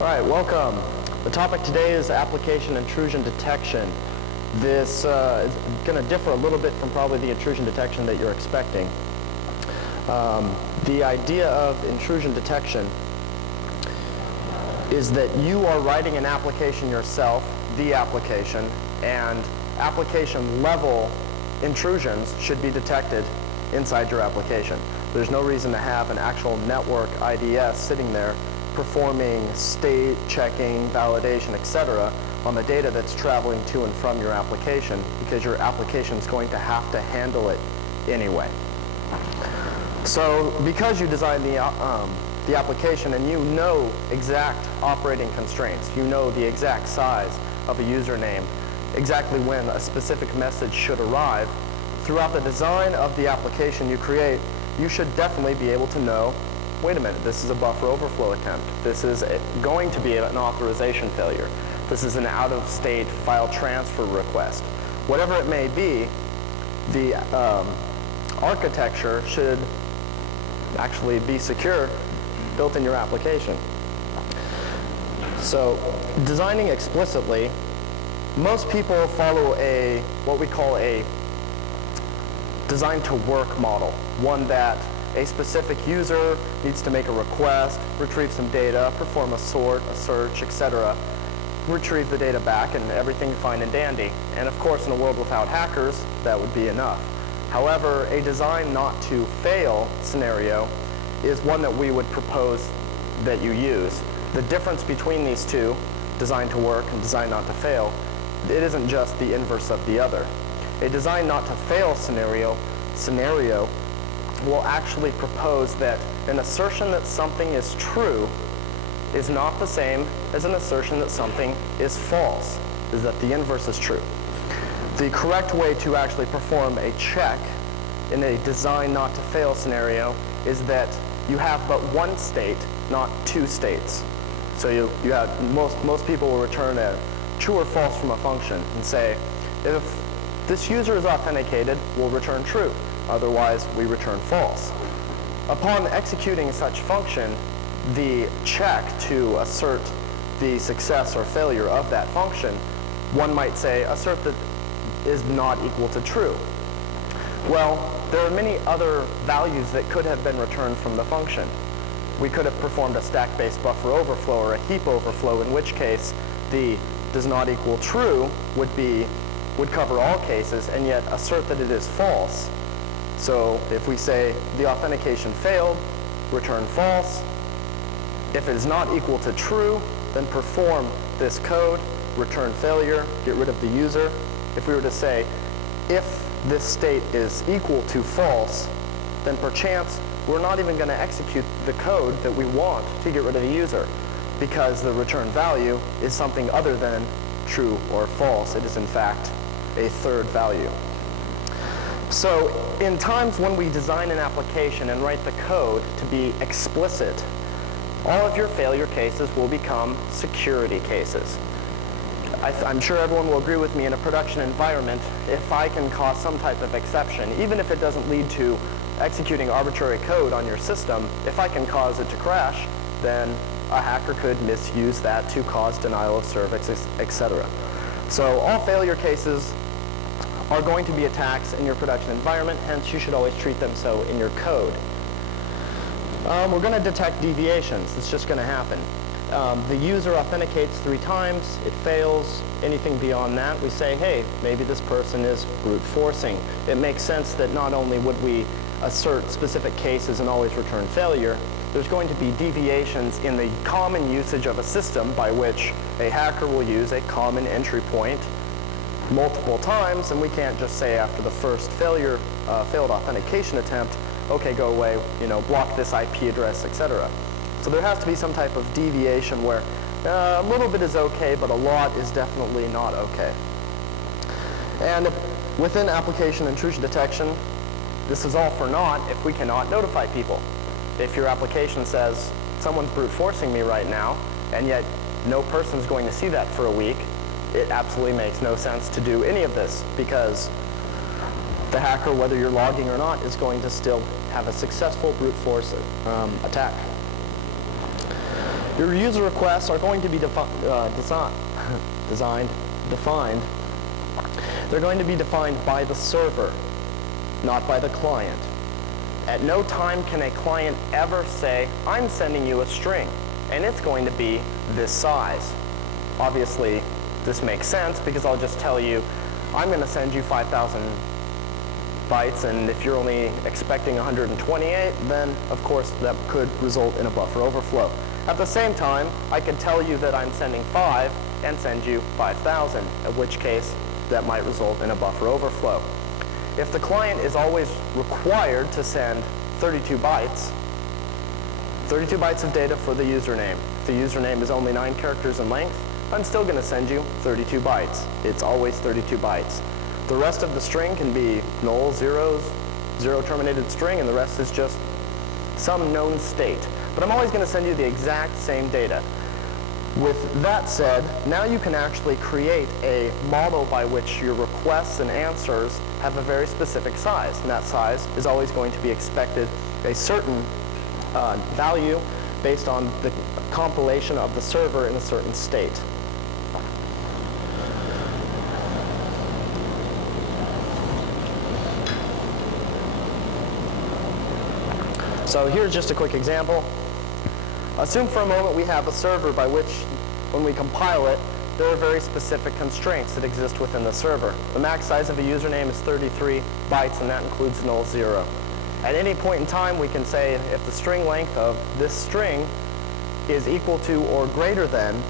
All right, welcome. The topic today is application intrusion detection. This is going to differ a little bit from probably the intrusion detection that you're expecting. The idea of intrusion detection is that you are writing an application yourself, the application, and application level intrusions should be detected inside your application. There's no reason to have an actual network IDS sitting there performing state checking, validation, etc. on the data that's traveling to and from your application, because your application is going to have to handle it anyway. So because you designed the application and you know exact operating constraints, you know the exact size of a username, exactly when a specific message should arrive, throughout the design of the application you create, you should definitely be able to know, wait a minute, this is a buffer overflow attempt. This is going to be an authorization failure. This is an out-of-state file transfer request. Whatever it may be, the architecture should actually be secure, built in your application. So, designing explicitly, most people follow what we call a design to work model, one that a specific user needs to make a request, retrieve some data, perform a sort, a search, etc., retrieve the data back, and everything fine and dandy. And of course, in a world without hackers, that would be enough. However, a design not to fail scenario is one that we would propose that you use. The difference between these two, design to work and design not to fail, it isn't just the inverse of the other. A design not to fail scenario will actually propose that an assertion that something is true is not the same as an assertion that something is false, is that the inverse is true. The correct way to actually perform a check in a design not to fail scenario is that you have but one state, not two states. So you have most people will return a true or false from a function and say, if this user is authenticated, we'll return true. Otherwise, we return false. Upon executing such function, the check to assert the success or failure of that function, one might say, assert that is not equal to true. Well, there are many other values that could have been returned from the function. We could have performed a stack-based buffer overflow or a heap overflow, in which case the does not equal true would cover all cases and yet assert that it is false. So if we say the authentication failed, return false. If it is not equal to true, then perform this code, return failure, get rid of the user. If we were to say, if this state is equal to false, then perchance we're not even going to execute the code that we want to get rid of the user, because the return value is something other than true or false. It is in fact a third value. So in times when we design an application and write the code to be explicit, all of your failure cases will become security cases. I'm sure everyone will agree with me, in a production environment, if I can cause some type of exception, even if it doesn't lead to executing arbitrary code on your system, if I can cause it to crash, then a hacker could misuse that to cause denial of service, etc. So all failure cases are going to be attacks in your production environment, hence you should always treat them so in your code. We're going to detect deviations. It's just going to happen. The user authenticates 3 times, it fails. Anything beyond that, we say, hey, maybe this person is brute forcing. It makes sense that not only would we assert specific cases and always return failure, there's going to be deviations in the common usage of a system by which a hacker will use a common entry point multiple times, and we can't just say after the first failed authentication attempt, okay, go away, block this IP address, etc. So there has to be some type of deviation where a little bit is okay, but a lot is definitely not okay. And within application intrusion detection, this is all for naught if we cannot notify people. If your application says, someone's brute forcing me right now, and yet no person's going to see that for a week, it absolutely makes no sense to do any of this, because the hacker, whether you're logging or not, is going to still have a successful brute force attack. Your user requests are going to be defined. They're going to be defined by the server, not by the client. At no time can a client ever say, I'm sending you a string, and it's going to be this size. Obviously, this makes sense because I'll just tell you, I'm going to send you 5,000 bytes, and if you're only expecting 128, then of course that could result in a buffer overflow. At the same time, I could tell you that I'm sending 5 and send you 5,000, in which case that might result in a buffer overflow. If the client is always required to send 32 bytes of data for the username. If the username is only 9 characters in length, I'm still going to send you 32 bytes. It's always 32 bytes. The rest of the string can be null, zeros, zero terminated string, and the rest is just some known state. But I'm always going to send you the exact same data. With that said, now you can actually create a model by which your requests and answers have a very specific size, and that size is always going to be expected a certain value based on the compilation of the server in a certain state. So here's just a quick example. Assume for a moment we have a server by which, when we compile it, there are very specific constraints that exist within the server. The max size of a username is 33 bytes, and that includes null, zero. At any point in time, we can say if the string length of this string is equal to or greater than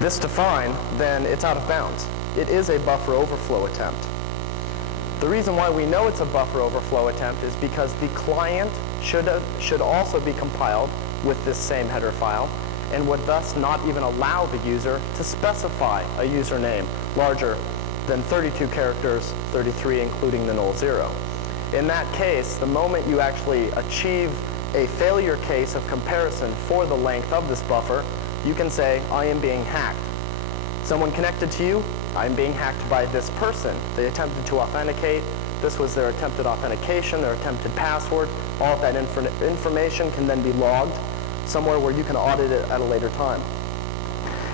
this defined, then it's out of bounds. It is a buffer overflow attempt. The reason why we know it's a buffer overflow attempt is because the client should also be compiled with this same header file and would thus not even allow the user to specify a username larger than 32 characters, 33 including the null, zero. In that case, the moment you actually achieve a failure case of comparison for the length of this buffer, you can say, I am being hacked. Someone connected to you, I'm being hacked by this person. They attempted to authenticate. This was their attempted authentication, their attempted password. All of that information can then be logged somewhere where you can audit it at a later time.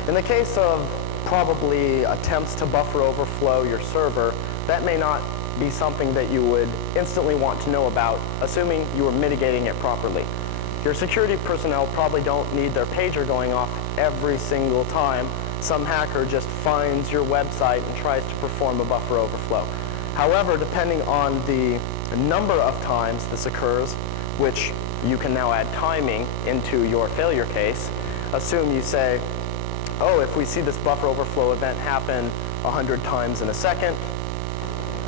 In the case of probably attempts to buffer overflow your server, that may not be something that you would instantly want to know about, assuming you were mitigating it properly. Your security personnel probably don't need their pager going off every single time some hacker just finds your website and tries to perform a buffer overflow. However, depending on the number of times this occurs, which you can now add timing into your failure case, assume you say, oh, if we see this buffer overflow event happen 100 times in a second,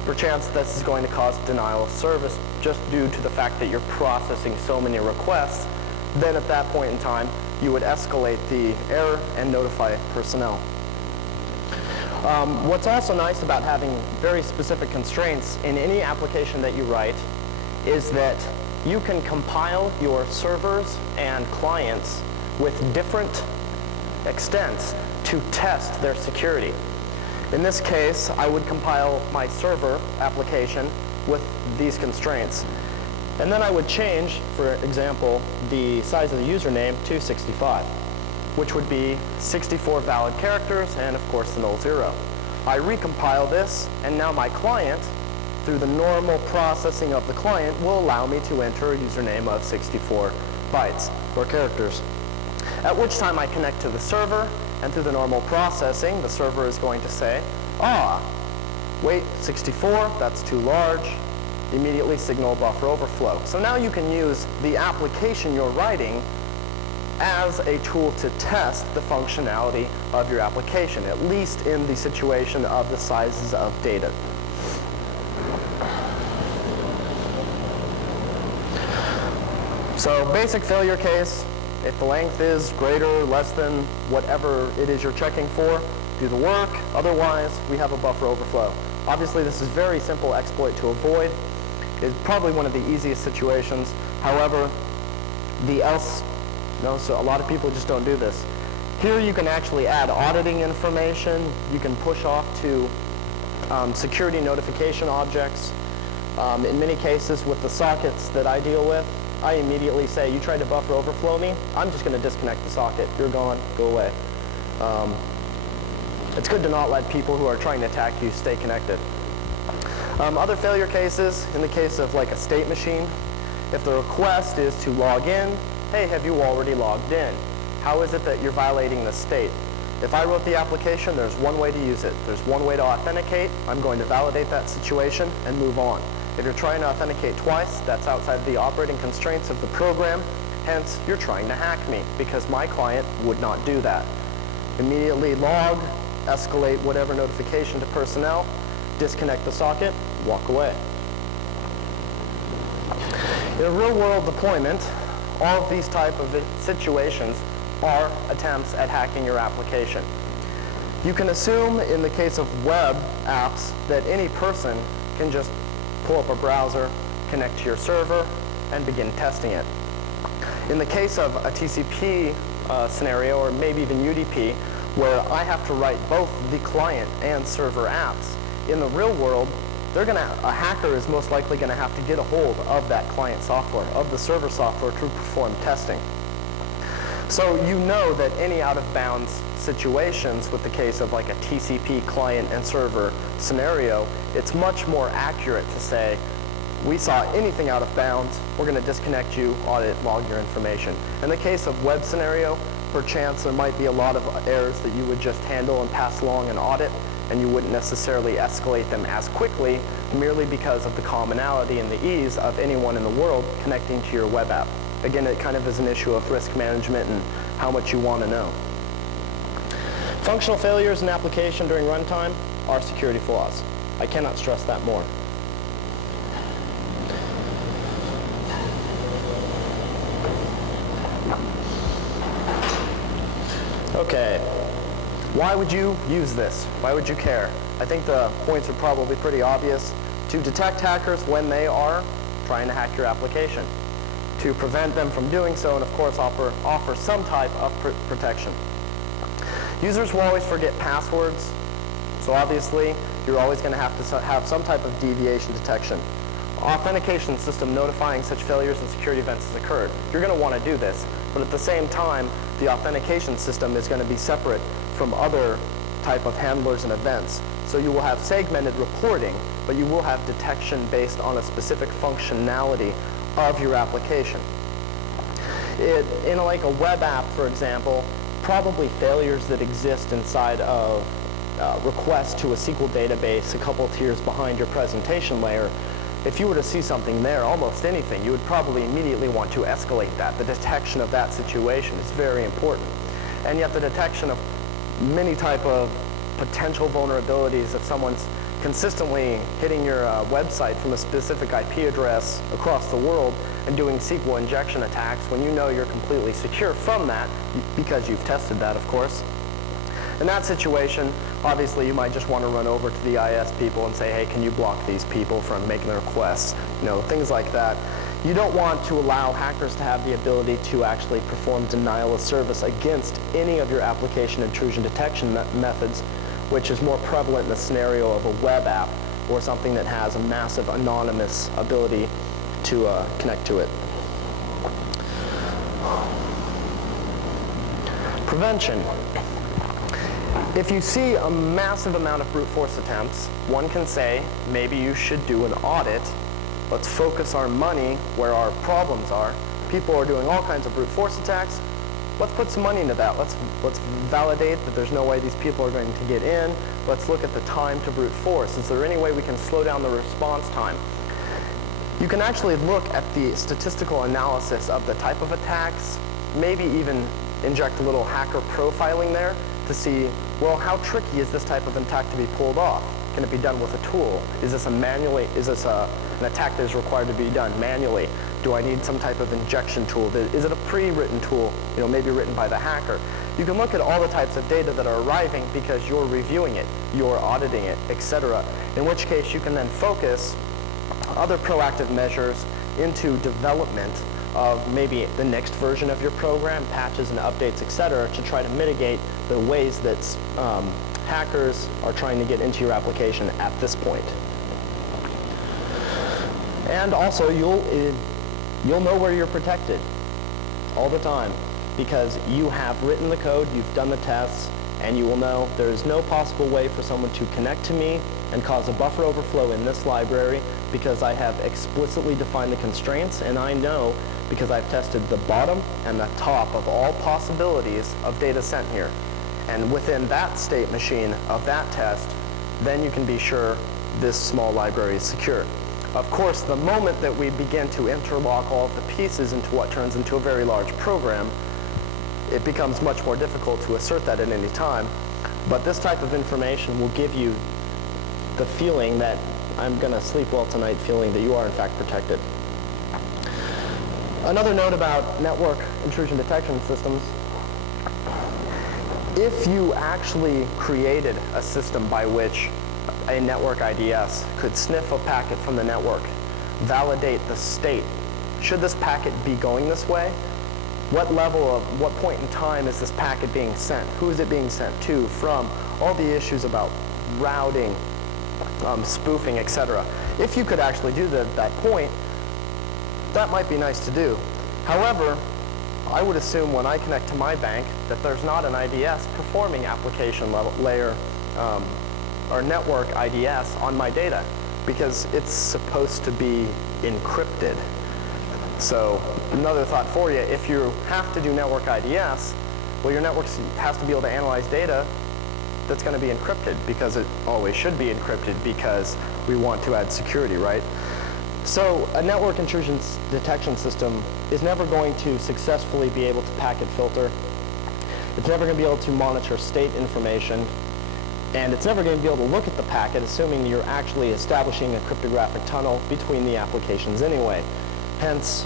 perchance this is going to cause denial of service just due to the fact that you're processing so many requests. Then at that point in time, you would escalate the error and notify personnel. What's also nice about having very specific constraints in any application that you write is that you can compile your servers and clients with different extents to test their security. In this case, I would compile my server application with these constraints. And then I would change, for example, the size of the username to 65, which would be 64 valid characters and, of course, the null, zero. I recompile this, and now my client, through the normal processing of the client, will allow me to enter a username of 64 bytes or characters. At which time I connect to the server, and through the normal processing, the server is going to say, wait, 64, that's too large. Immediately signal buffer overflow. So now you can use the application you're writing as a tool to test the functionality of your application, at least in the situation of the sizes of data. So basic failure case, if the length is greater or less than whatever it is you're checking for, do the work. Otherwise, we have a buffer overflow. Obviously, this is a very simple exploit to avoid. It's probably one of the easiest situations. However, so a lot of people just don't do this. Here you can actually add auditing information. You can push off to security notification objects. In many cases with the sockets that I deal with, I immediately say, you tried to buffer overflow me, I'm just going to disconnect the socket. You're gone, go away. It's good to not let people who are trying to attack you stay connected. Other failure cases, in the case of like a state machine, if the request is to log in, hey, have you already logged in? How is it that you're violating the state? If I wrote the application, there's one way to use it. There's one way to authenticate. I'm going to validate that situation and move on. If you're trying to authenticate twice, that's outside the operating constraints of the program. Hence, you're trying to hack me because my client would not do that. Immediately log, escalate whatever notification to personnel, disconnect the socket, walk away. In a real-world deployment, all of these type of situations are attempts at hacking your application. You can assume in the case of web apps that any person can just pull up a browser, connect to your server, and begin testing it. In the case of a TCP scenario, or maybe even UDP, where I have to write both the client and server apps, in the real world, a hacker is most likely going to have to get a hold of that client software, of the server software, to perform testing. So you know that any out-of-bounds situations with the case of like a TCP client and server scenario, it's much more accurate to say, we saw anything out of bounds, we're going to disconnect you, audit, log your information. In the case of web scenario, perchance there might be a lot of errors that you would just handle and pass along an audit, and you wouldn't necessarily escalate them as quickly, merely because of the commonality and the ease of anyone in the world connecting to your web app. Again, it kind of is an issue of risk management and how much you want to know. Functional failures in application during runtime are security flaws. I cannot stress that more. Okay, why would you use this? Why would you care? I think the points are probably pretty obvious. To detect hackers when they are trying to hack your application. To prevent them from doing so, and of course offer some type of protection. Users will always forget passwords, so obviously you're always going to have some type of deviation detection. Authentication system notifying such failures and security events has occurred. You're going to want to do this, but at the same time, the authentication system is going to be separate from other type of handlers and events. So you will have segmented reporting, but you will have detection based on a specific functionality of your application. In like a web app, for example, probably failures that exist inside of requests to a SQL database a couple tiers behind your presentation layer, if you were to see something there, almost anything, you would probably immediately want to escalate that. The detection of that situation is very important. And yet the detection of many type of potential vulnerabilities, if someone's consistently hitting your website from a specific IP address across the world and doing SQL injection attacks when you know you're completely secure from that, because you've tested that, of course. In that situation, obviously you might just want to run over to the IS people and say, hey, can you block these people from making requests? You know, things like that. You don't want to allow hackers to have the ability to actually perform denial of service against any of your application intrusion detection methods, which is more prevalent in the scenario of a web app or something that has a massive anonymous ability to connect to it. Prevention. If you see a massive amount of brute force attempts, one can say, maybe you should do an audit. Let's focus our money where our problems are. People are doing all kinds of brute force attacks. Let's put some money into that. Let's validate that there's no way these people are going to get in. Let's look at the time to brute force. Is there any way we can slow down the response time? You can actually look at the statistical analysis of the type of attacks, maybe even inject a little hacker profiling there to see, well, how tricky is this type of attack to be pulled off? Can it be done with a tool? Is this an attack that is required to be done manually? Do I need some type of injection tool? Is it a pre-written tool, maybe written by the hacker? You can look at all the types of data that are arriving because you're reviewing it, you're auditing it, etc. In which case you can then focus other proactive measures into development of maybe the next version of your program, patches and updates, etc., to try to mitigate the ways that hackers are trying to get into your application at this point. And also, you'll know where you're protected all the time because you have written the code, you've done the tests, and you will know there is no possible way for someone to connect to me and cause a buffer overflow in this library because I have explicitly defined the constraints, and I know because I've tested the bottom and the top of all possibilities of data sent here. And within that state machine of that test, then you can be sure this small library is secure. Of course, the moment that we begin to interlock all of the pieces into what turns into a very large program, it becomes much more difficult to assert that at any time. But this type of information will give you the feeling that I'm going to sleep well tonight, feeling that you are in fact protected. Another note about network intrusion detection systems. If you actually created a system by which a network IDS could sniff a packet from the network, validate the state, should this packet be going this way? What level of, what point in time is this packet being sent? Who is it being sent to, from? All the issues about routing, spoofing, etc. If you could actually do that at that point, that might be nice to do. However, I would assume when I connect to my bank that there's not an IDS performing application level layer or network IDS on my data because it's supposed to be encrypted. So another thought for you, if you have to do network IDS, well, your network has to be able to analyze data that's going to be encrypted because it always should be encrypted because we want to add security, right? So a network intrusion detection system is never going to successfully be able to packet filter. It's never going to be able to monitor state information. And it's never going to be able to look at the packet, assuming you're actually establishing a cryptographic tunnel between the applications anyway. Hence,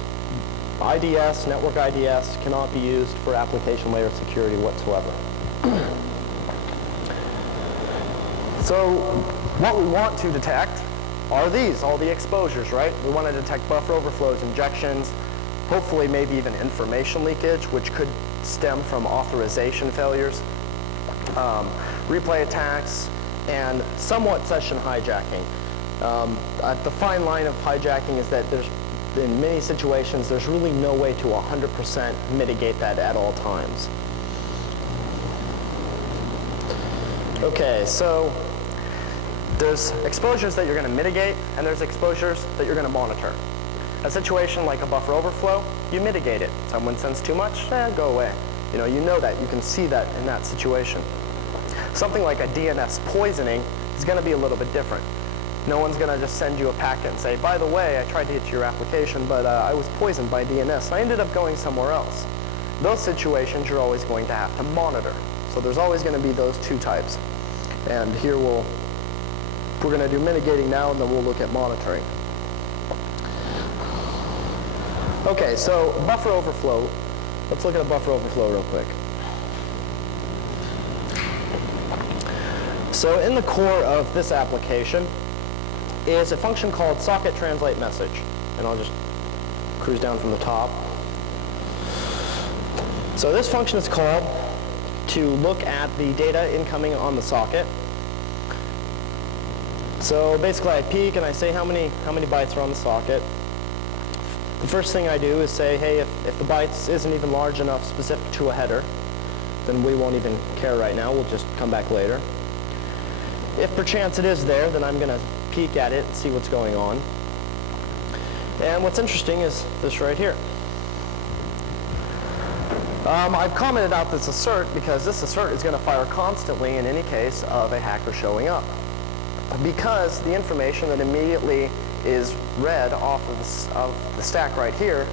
IDS, network IDS, cannot be used for application layer security whatsoever. So what we want to detect are these, all the exposures, right? We want to detect buffer overflows, injections, hopefully maybe even information leakage, which could stem from authorization failures, replay attacks, and somewhat session hijacking. The fine line of hijacking is that in many situations, there's really no way to 100% mitigate that at all times. Okay, so there's exposures that you're going to mitigate, and there's exposures that you're going to monitor. A situation like a buffer overflow, you mitigate it. Someone sends too much, go away. You know that. You can see that in that situation. Something like a DNS poisoning is going to be a little bit different. No one's going to just send you a packet and say, by the way, I tried to get to your application, but I was poisoned by DNS. I ended up going somewhere else. Those situations you're always going to have to monitor. So there's always going to be those two types. And here we're going to do mitigating now, and then we'll look at monitoring. Okay, so buffer overflow. Let's look at a buffer overflow real quick. So in the core of this application is a function called socket translate message. And I'll just cruise down from the top. So this function is called to look at the data incoming on the socket. So basically I peek and I say how many bytes are on the socket. The first thing I do is say, hey, if the bytes isn't even large enough specific to a header, then we won't even care right now. We'll just come back later. If perchance it is there, then I'm going to peek at it and see what's going on. And what's interesting is this right here. I've commented out this assert because this assert is going to fire constantly in any case of a hacker showing up. Because the information that immediately is read off of the stack right here,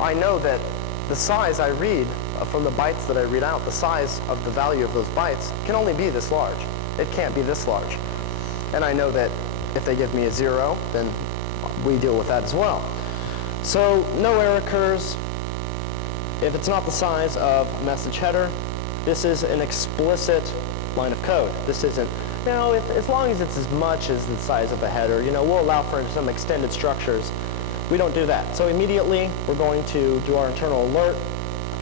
I know that the size I read from the bytes that I read out, the size of the value of those bytes can only be this large. It can't be this large. And I know that if they give me a 0, then we deal with that as well. So no error occurs. If it's not the size of a message header, this is an explicit line of code. This isn't, as long as it's as much as the size of a header, we'll allow for some extended structures. We don't do that. So immediately, we're going to do our internal alert,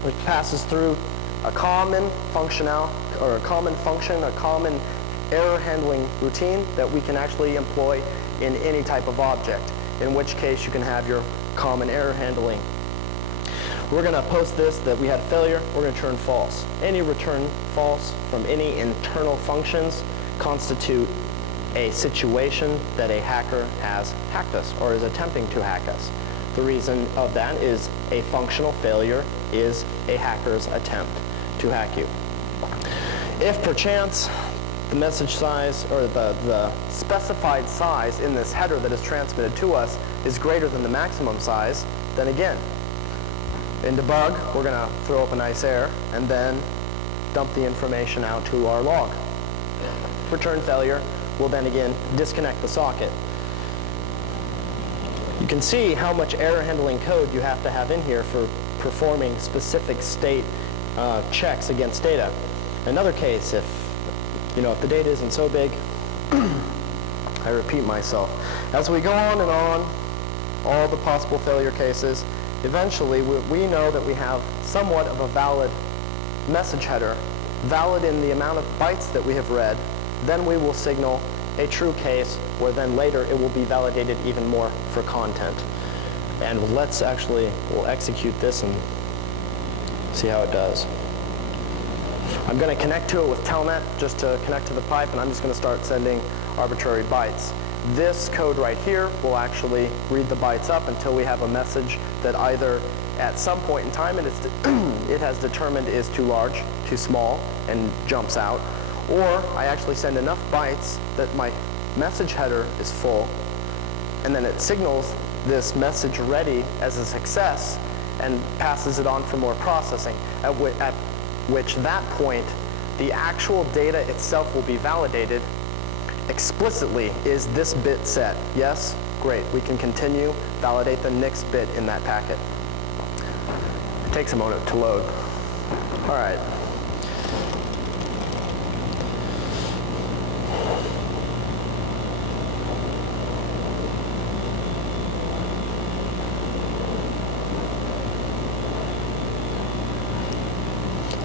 which passes through a common functional, or a common function, a common error handling routine that we can actually employ in any type of object, in which case you can have your common error handling. We're going to post this that we had a failure. We're going to turn false. Any return false from any internal functions constitute a situation that a hacker has hacked us or is attempting to hack us. The reason of that is a functional failure is a hacker's attempt to hack you. If perchance the message size or the specified size in this header that is transmitted to us is greater than the maximum size, then again, in debug, we're going to throw up a nice error and then dump the information out to our log. Return failure will then again disconnect the socket. You can see how much error handling code you have to have in here for performing specific state checks against data. Another case, if the data isn't so big, I repeat myself. As we go on and on, all the possible failure cases, eventually we know that we have somewhat of a valid message header, valid in the amount of bytes that we have read. Then we will signal a true case where then later it will be validated even more for content. And we'll execute this and see how it does. I'm going to connect to it with Telnet just to connect to the pipe, and I'm just going to start sending arbitrary bytes. This code right here will actually read the bytes up until we have a message that either at some point in time it has determined is too large, too small, and jumps out, or I actually send enough bytes that my message header is full, and then it signals this message ready as a success and passes it on for more processing, at which that point the actual data itself will be validated explicitly. Is this bit set? Yes? Great. We can continue, validate the next bit in that packet. It takes a moment to load. All right.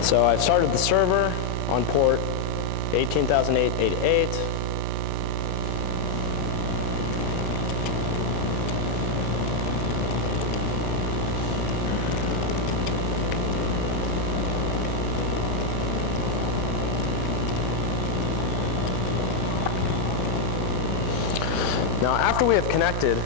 So I've started the server on port 18,888. Now, after we have connected,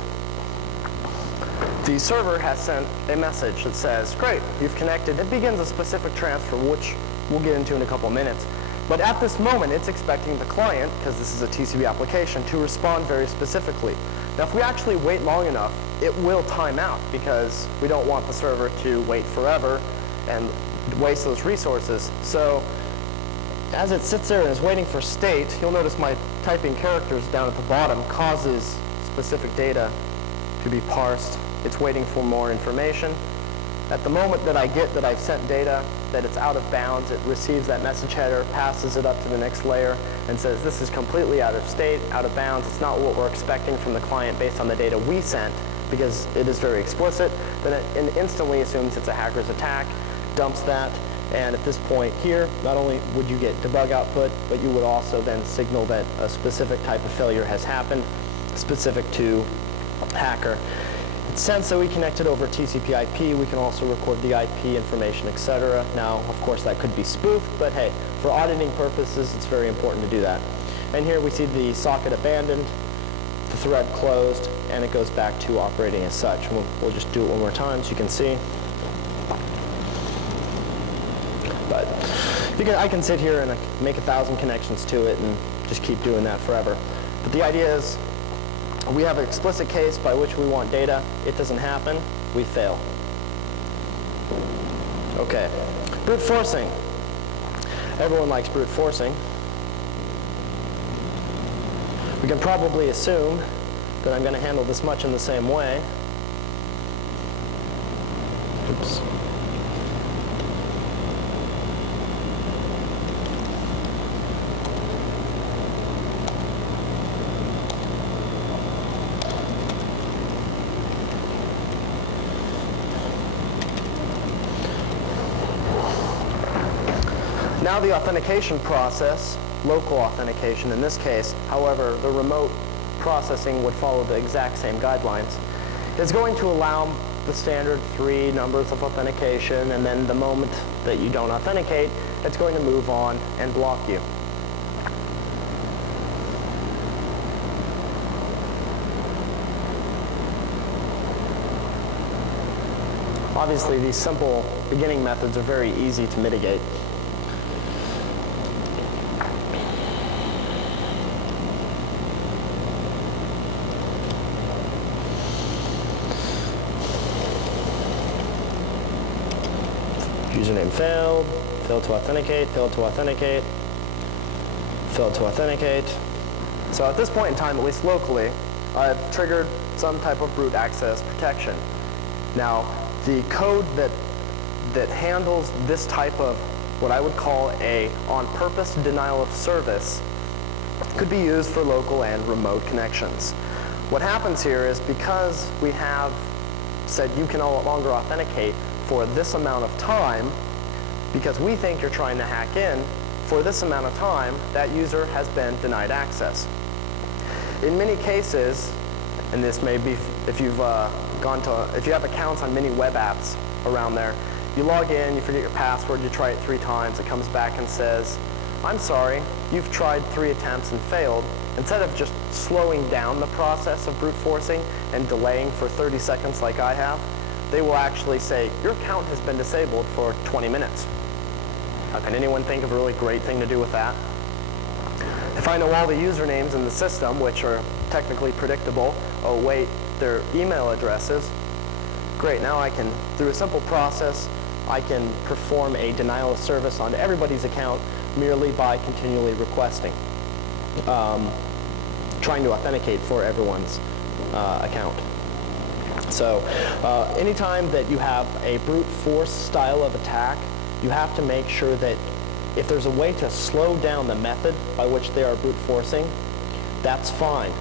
the server has sent a message that says, great, you've connected. It begins a specific transfer, which we'll get into in a couple minutes. But at this moment, it's expecting the client, because this is a TCP application, to respond very specifically. Now, if we actually wait long enough, it will time out, because we don't want the server to wait forever and waste those resources. So as it sits there and is waiting for state, you'll notice my typing characters down at the bottom causes specific data to be parsed. It's waiting for more information. At the moment that I get that I've sent data, that it's out of bounds, it receives that message header, passes it up to the next layer, and says this is completely out of state, out of bounds. It's not what we're expecting from the client based on the data we sent, because it is very explicit. Then it instantly assumes it's a hacker's attack, dumps that, and at this point here, not only would you get debug output, but you would also then signal that a specific type of failure has happened, specific to hacker. Since that we connected over TCP IP, we can also record the IP information, etc. Now, of course, that could be spoofed, but hey, for auditing purposes, it's very important to do that. And here we see the socket abandoned, the thread closed, and it goes back to operating as such. We'll just do it one more time so you can see. But I can sit here and make 1,000 connections to it and just keep doing that forever. But the idea is, we have an explicit case by which we want data. It doesn't happen. We fail. Okay. Brute forcing. Everyone likes brute forcing. We can probably assume that I'm going to handle this much in the same way. Oops. Now the authentication process, local authentication in this case, however, the remote processing would follow the exact same guidelines, is going to allow the standard 3 numbers of authentication, and then the moment that you don't authenticate, it's going to move on and block you. Obviously, these simple beginning methods are very easy to mitigate. Username failed, failed to authenticate, failed to authenticate, failed to authenticate. So at this point in time, at least locally, I've triggered some type of root access protection. Now, the code that handles this type of what I would call a on-purpose denial of service could be used for local and remote connections. What happens here is because we have said you can no longer authenticate for this amount of time, because we think you're trying to hack in, for this amount of time, that user has been denied access. In many cases, and this may be if you've if you have accounts on many web apps around there, you log in, you forget your password, you try it 3 times, it comes back and says, I'm sorry, you've tried 3 attempts and failed. Instead of just slowing down the process of brute forcing and delaying for 30 seconds like I have, they will actually say, your account has been disabled for 20 minutes. Now, can anyone think of a really great thing to do with that? If I know all the usernames in the system, which are technically predictable, oh wait, their email addresses, great, now I can, through a simple process, I can perform a denial of service on everybody's account merely by continually requesting, trying to authenticate for everyone's account. So anytime that you have a brute force style of attack, you have to make sure that if there's a way to slow down the method by which they are brute forcing, that's fine.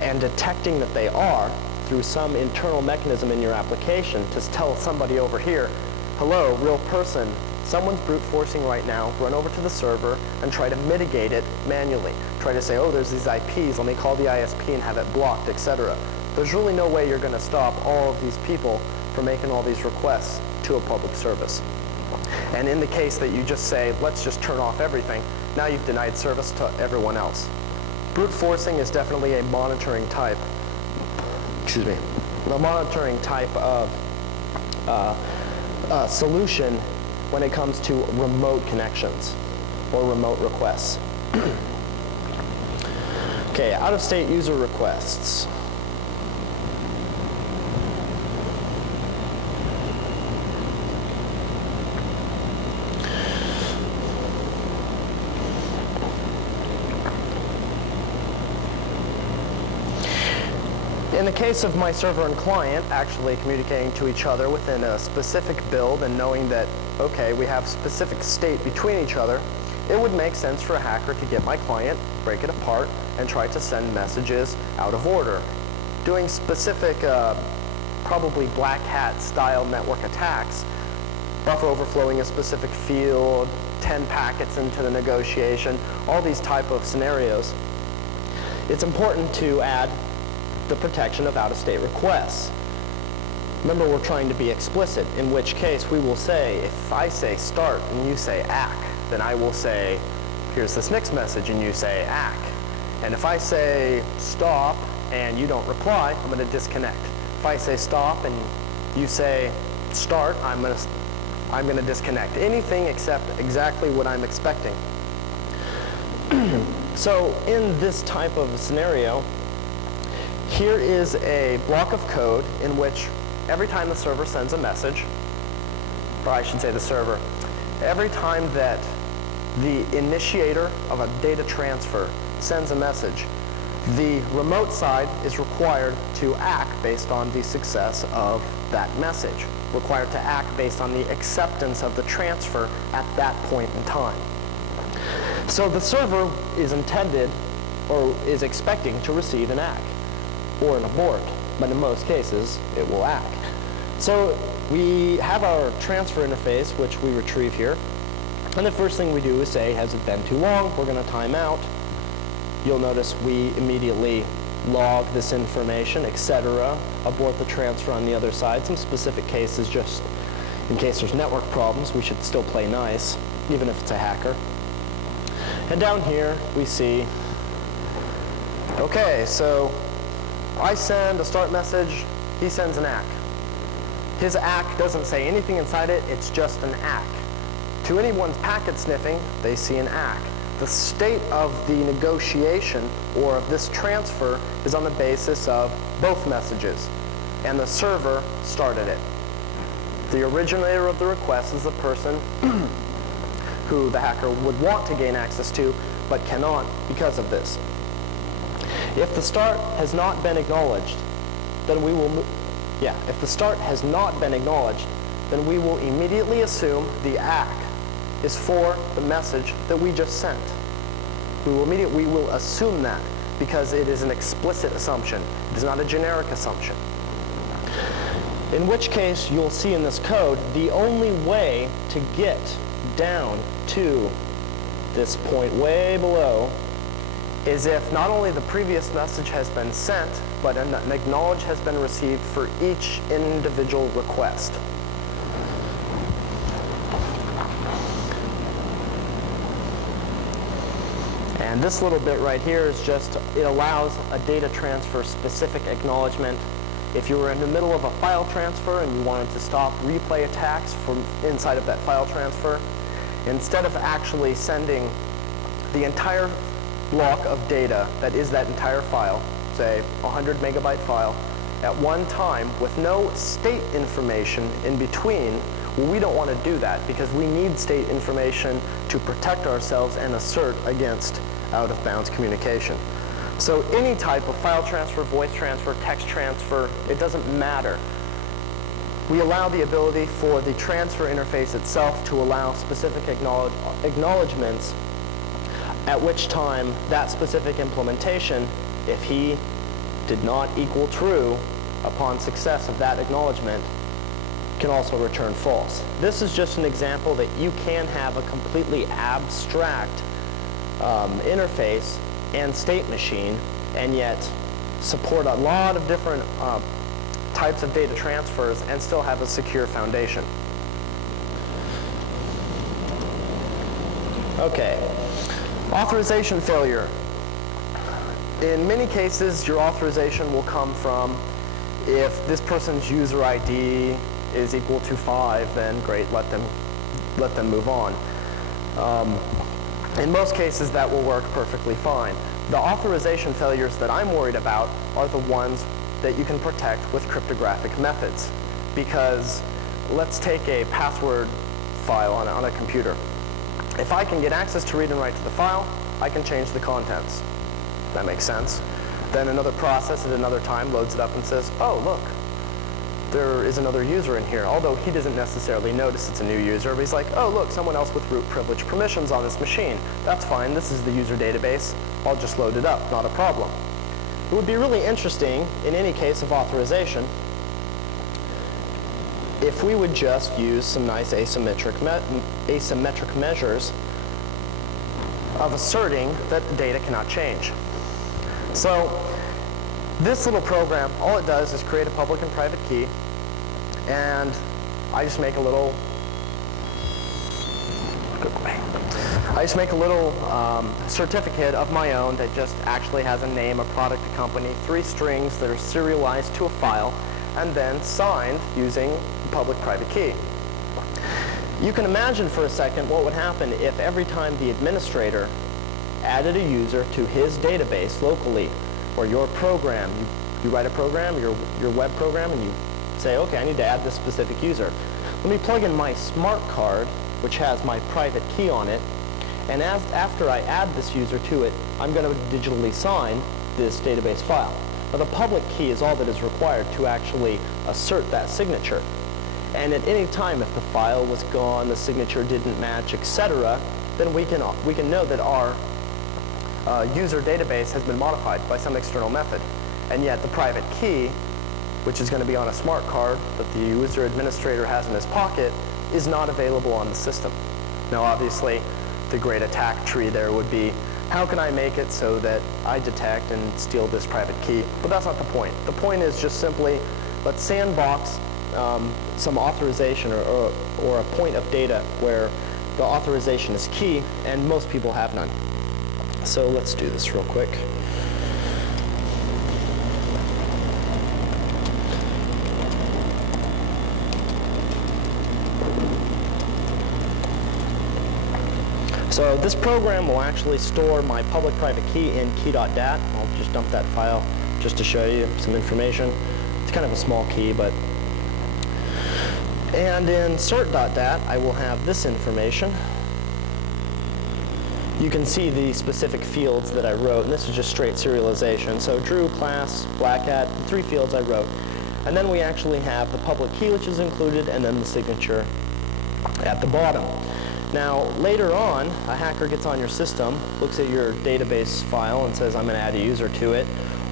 And detecting that they are through some internal mechanism in your application to tell somebody over here, hello, real person, someone's brute forcing right now, run over to the server and try to mitigate it manually. Try to say, oh, there's these IPs, let me call the ISP and have it blocked, etc. There's really no way you're going to stop all of these people from making all these requests to a public service. And in the case that you just say, let's just turn off everything, now you've denied service to everyone else. Brute forcing is definitely a monitoring type, a monitoring type of solution when it comes to remote connections or remote requests. Okay, out-of-state user requests. In the case of my server and client actually communicating to each other within a specific build and knowing that, okay, we have specific state between each other, it would make sense for a hacker to get my client, break it apart, and try to send messages out of order. Doing specific, probably black hat style network attacks, buffer overflowing a specific field, 10 packets into the negotiation, all these type of scenarios. It's important to add the protection of out-of-state requests. Remember, we're trying to be explicit, in which case we will say, if I say start and you say ACK, then I will say, here's this next message, and you say ACK. And if I say stop and you don't reply, I'm going to disconnect. If I say stop and you say start, I'm going to disconnect. Anything except exactly what I'm expecting. So in this type of scenario, here is a block of code in which every time the server sends a message, or I should say the server, every time that the initiator of a data transfer sends a message, the remote side is required to act based on the success of that message, required to act based on the acceptance of the transfer at that point in time. So the server is intended or is expecting to receive an ACK or an abort, but in most cases it will ACK. So we have our transfer interface, which we retrieve here, and the first thing we do is say, has it been too long? We're going to time out. You'll notice we immediately log this information, etc., abort the transfer on the other side. Some specific cases, just in case there's network problems, we should still play nice, even if it's a hacker. And down here, we see, okay, so I send a start message, he sends an ACK. His ACK doesn't say anything inside it, it's just an ACK. To anyone's packet sniffing, they see an ACK. The state of the negotiation or of this transfer is on the basis of both messages, and the server started it. The originator of the request is the person who the hacker would want to gain access to, but cannot because of this. If the start has not been acknowledged, then we will if the start has not been acknowledged, then we will immediately assume the ACK is for the message that we just sent. We will assume that because it is an explicit assumption. It is not a generic assumption. In which case, you'll see in this code, the only way to get down to this point way below is if not only the previous message has been sent, but an acknowledge has been received for each individual request. And this little bit right here is just, it allows a data transfer specific acknowledgement. If you were in the middle of a file transfer and you wanted to stop replay attacks from inside of that file transfer, instead of actually sending the entire block of data that is that entire file, say 100 megabyte file, at one time with no state information in between, well, we don't want to do that because we need state information to protect ourselves and assert against out-of-bounds communication. So any type of file transfer, voice transfer, text transfer, it doesn't matter. We allow the ability for the transfer interface itself to allow specific acknowledgements, at which time that specific implementation, if he did not equal true upon success of that acknowledgement, can also return false. This is just an example that you can have a completely abstract interface and state machine, and yet support a lot of different types of data transfers and still have a secure foundation. Okay, authorization failure. In many cases, your authorization will come from if this person's user ID is equal to 5, then great, let them move on. In most cases, that will work perfectly fine. The authorization failures that I'm worried about are the ones that you can protect with cryptographic methods. Because let's take a password file on a computer. If I can get access to read and write to the file, I can change the contents. That makes sense. Then another process at another time loads it up and says, oh, look, there is another user in here, although he doesn't necessarily notice it's a new user, but he's like, oh, look, someone else with root privilege permissions on this machine. That's fine, this is the user database. I'll just load it up, not a problem. It would be really interesting, in any case of authorization, if we would just use some nice asymmetric measures of asserting that the data cannot change. So this little program, all it does is create a public and private key, and I just make a little certificate of my own that just actually has a name, a product, a company, 3 strings that are serialized to a file, and then signed using the public-private key. You can imagine for a second what would happen if every time the administrator added a user to his database locally, or your program, you write a program, your web program, and you say, okay, I need to add this specific user. Let me plug in my smart card, which has my private key on it, and after I add this user to it, I'm going to digitally sign this database file. Now, the public key is all that is required to actually assert that signature. And at any time, if the file was gone, the signature didn't match, etc., then we can know that our user database has been modified by some external method. And yet the private key, which is going to be on a smart card that the user administrator has in his pocket, is not available on the system. Now obviously, the great attack tree there would be how can I make it so that I detect and steal this private key? But that's not the point. The point is just simply, let's sandbox some authorization or a point of data where the authorization is key, and most people have none. So let's do this real quick. So this program will actually store my public-private key in key.dat. I'll just dump that file just to show you some information. It's kind of a small key, but... And in cert.dat, I will have this information. You can see the specific fields that I wrote, and this is just straight serialization. So Drew, class, black hat, the 3 fields I wrote. And then we actually have the public key, which is included, and then the signature at the bottom. Now, later on, a hacker gets on your system, looks at your database file and says, I'm going to add a user to it,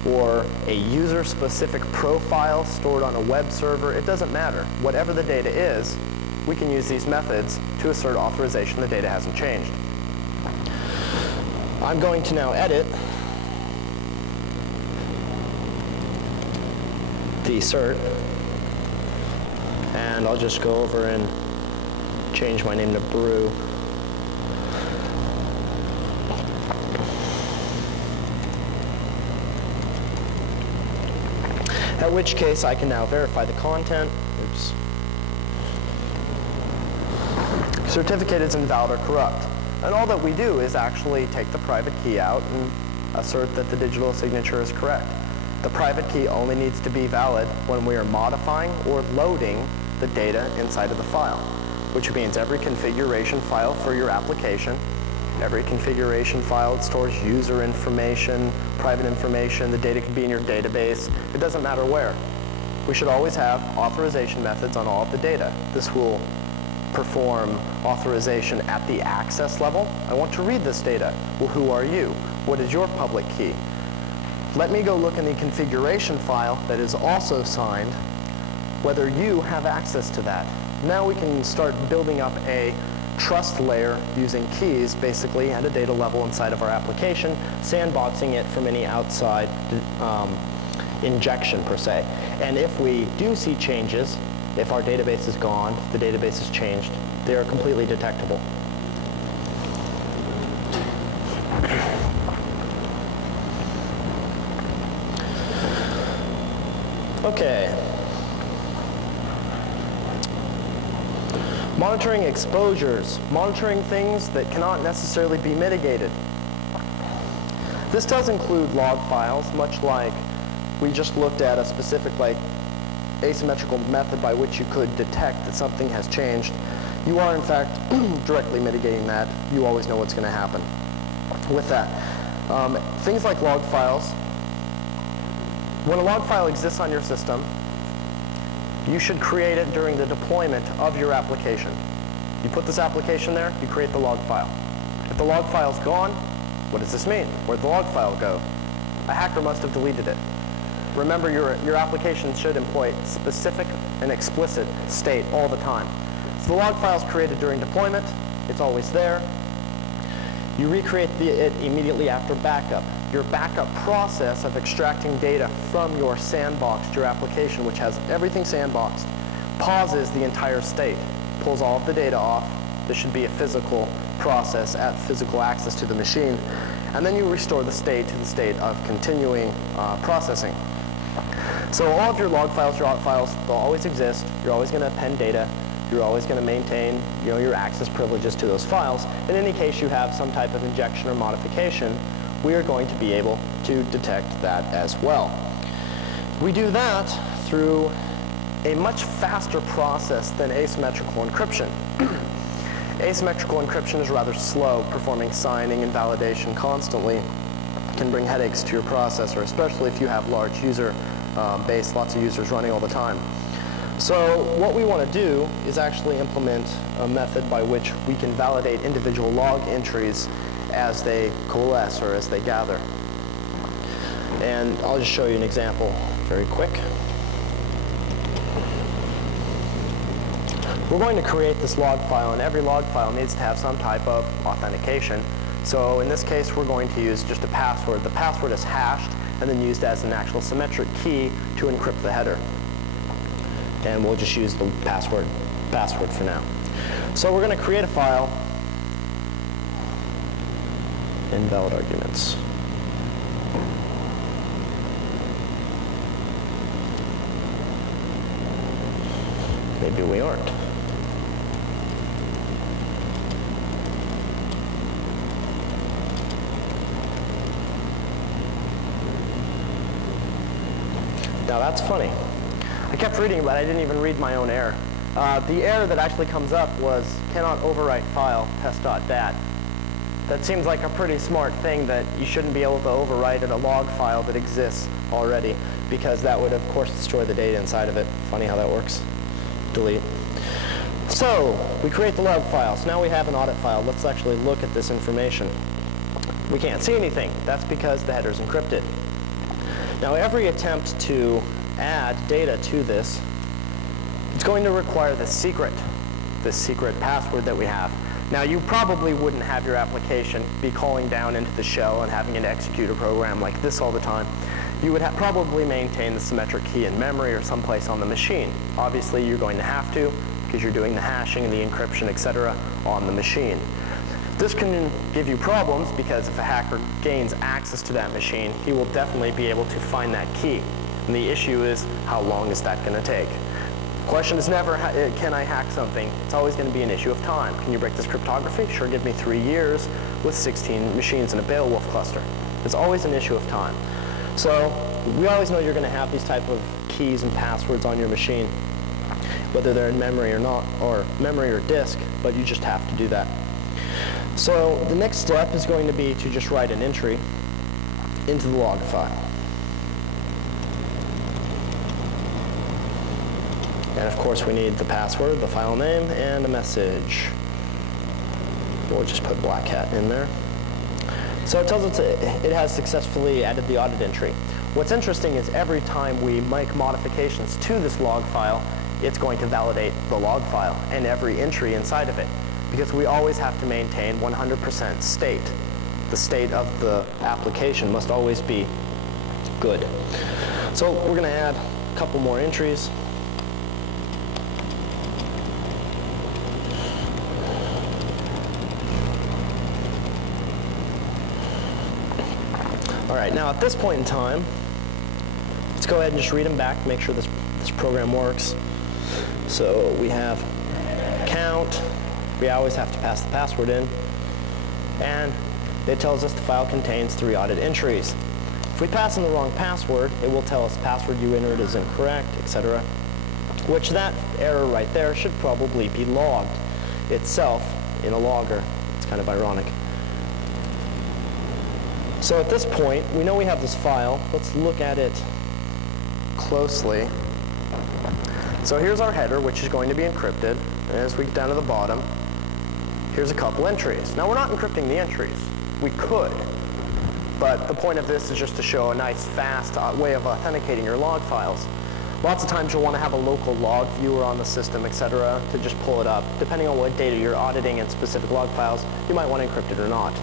or a user-specific profile stored on a web server. It doesn't matter. Whatever the data is, we can use these methods to assert authorization the data hasn't changed. I'm going to now edit the cert, and I'll just go over and change my name to Brew. At which case I can now verify the content. Oops. Certificate is invalid or corrupt. And all that we do is actually take the private key out and assert that the digital signature is correct. The private key only needs to be valid when we are modifying or loading the data inside of the file, which means every configuration file for your application, every configuration file that stores user information, private information, the data can be in your database, it doesn't matter where. We should always have authorization methods on all of the data. This will perform authorization at the access level. I want to read this data. Well, who are you? What is your public key? Let me go look in the configuration file that is also signed, whether you have access to that. Now we can start building up a trust layer using keys, basically, at a data level inside of our application, sandboxing it from any outside injection, per se. And if we do see changes, if our database is gone, if the database is changed, they are completely detectable. Okay. Monitoring exposures, monitoring things that cannot necessarily be mitigated. This does include log files, much like we just looked at a specific asymmetrical method by which you could detect that something has changed. You are, in fact, directly mitigating that. You always know what's going to happen with that. Things like log files. When a log file exists on your system, you should create it during the deployment of your application. You put this application there, you create the log file. If the log file's gone, what does this mean? Where'd the log file go? A hacker must have deleted it. Remember, your application should employ specific and explicit state all the time. So the log file is created during deployment. It's always there. You recreate it immediately after backup. Your backup process of extracting data from your sandboxed, your application, which has everything sandboxed, pauses the entire state, pulls all of the data off. This should be a physical process at physical access to the machine. And then you restore the state to the state of continuing processing. So all of your log files, your auth files, they'll always exist. You're always going to append data. You're always going to maintain, your access privileges to those files. In any case you have some type of injection or modification, we are going to be able to detect that as well. We do that through a much faster process than asymmetrical encryption. Asymmetrical encryption is rather slow, performing signing and validation constantly. Can bring headaches to your processor, especially if you have large user base, lots of users running all the time. So what we want to do is actually implement a method by which we can validate individual log entries as they coalesce or as they gather. And I'll just show you an example very quick. We're going to create this log file, and every log file needs to have some type of authentication So in this case, we're going to use just a password. The password is hashed and then used as an actual symmetric key to encrypt the header. And we'll just use the password for now. So we're going to create a file, invalid arguments. Maybe we aren't. Now that's funny. I kept reading, but I didn't even read my own error. The error that actually comes up was cannot overwrite file test.dat. That seems like a pretty smart thing, that you shouldn't be able to overwrite a log file that exists already, because that would of course destroy the data inside of it. Funny how that works. Delete. So we create the log file. So now we have an audit file. Let's actually look at this information. We can't see anything. That's because the header is encrypted. Now every attempt to add data to this, it's going to require this secret password that we have. Now you probably wouldn't have your application be calling down into the shell and having it execute a program like this all the time. You would probably maintain the symmetric key in memory or someplace on the machine. Obviously you're going to have to, because you're doing the hashing and the encryption, etc. on the machine. This can give you problems, because if a hacker gains access to that machine, he will definitely be able to find that key. And the issue is, how long is that going to take? The question is never, can I hack something? It's always going to be an issue of time. Can you break this cryptography? Sure, give me 3 years with 16 machines in a Beowulf cluster. It's always an issue of time. So we always know you're going to have these type of keys and passwords on your machine, whether they're in memory or not, or memory or disk, but you just have to do that. So the next step is going to be to just write an entry into the log file. And of course we need the password, the file name, and a message. We'll just put black hat in there. So it tells us it has successfully added the audit entry. What's interesting is every time we make modifications to this log file, it's going to validate the log file and every entry inside of it, because we always have to maintain 100% state. The state of the application must always be good. So we're going to add a couple more entries. All right, now at this point in time, let's go ahead and just read them back, make sure this program works. So we have count. We always have to pass the password in. And it tells us the file contains 3 audit entries. If we pass in the wrong password, it will tell us password you entered is incorrect, etc. Which that error right there should probably be logged itself in a logger. It's kind of ironic. So at this point, we know we have this file. Let's look at it closely. So here's our header, which is going to be encrypted. And as we get down to the bottom, here's a couple entries. Now we're not encrypting the entries. We could. But the point of this is just to show a nice, fast way of authenticating your log files. Lots of times you'll want to have a local log viewer on the system, etc., to just pull it up. Depending on what data you're auditing in specific log files, you might want to encrypt it or not.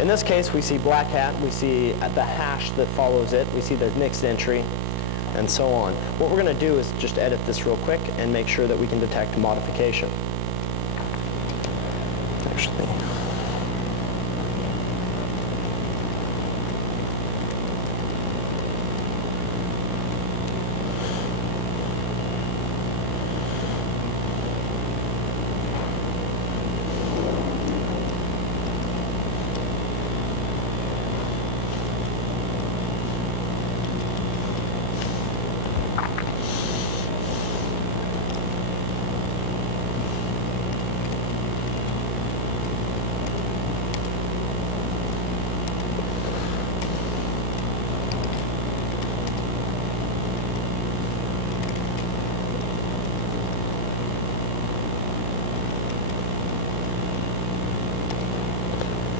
In this case, we see black hat, we see the hash that follows it, we see the next entry, and so on. What we're going to do is just edit this real quick and make sure that we can detect modification. Actually,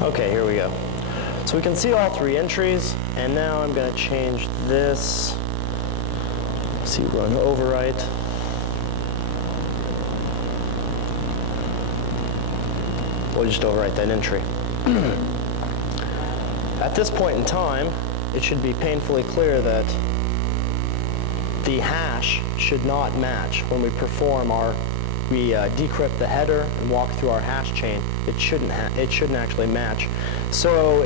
okay, here we go. So we can see all 3 entries, and now I'm going to change this. See, run overwrite. We'll just overwrite that entry. At this point in time, it should be painfully clear that the hash should not match. When we perform we decrypt the header and walk through our hash chain, it shouldn't actually match. So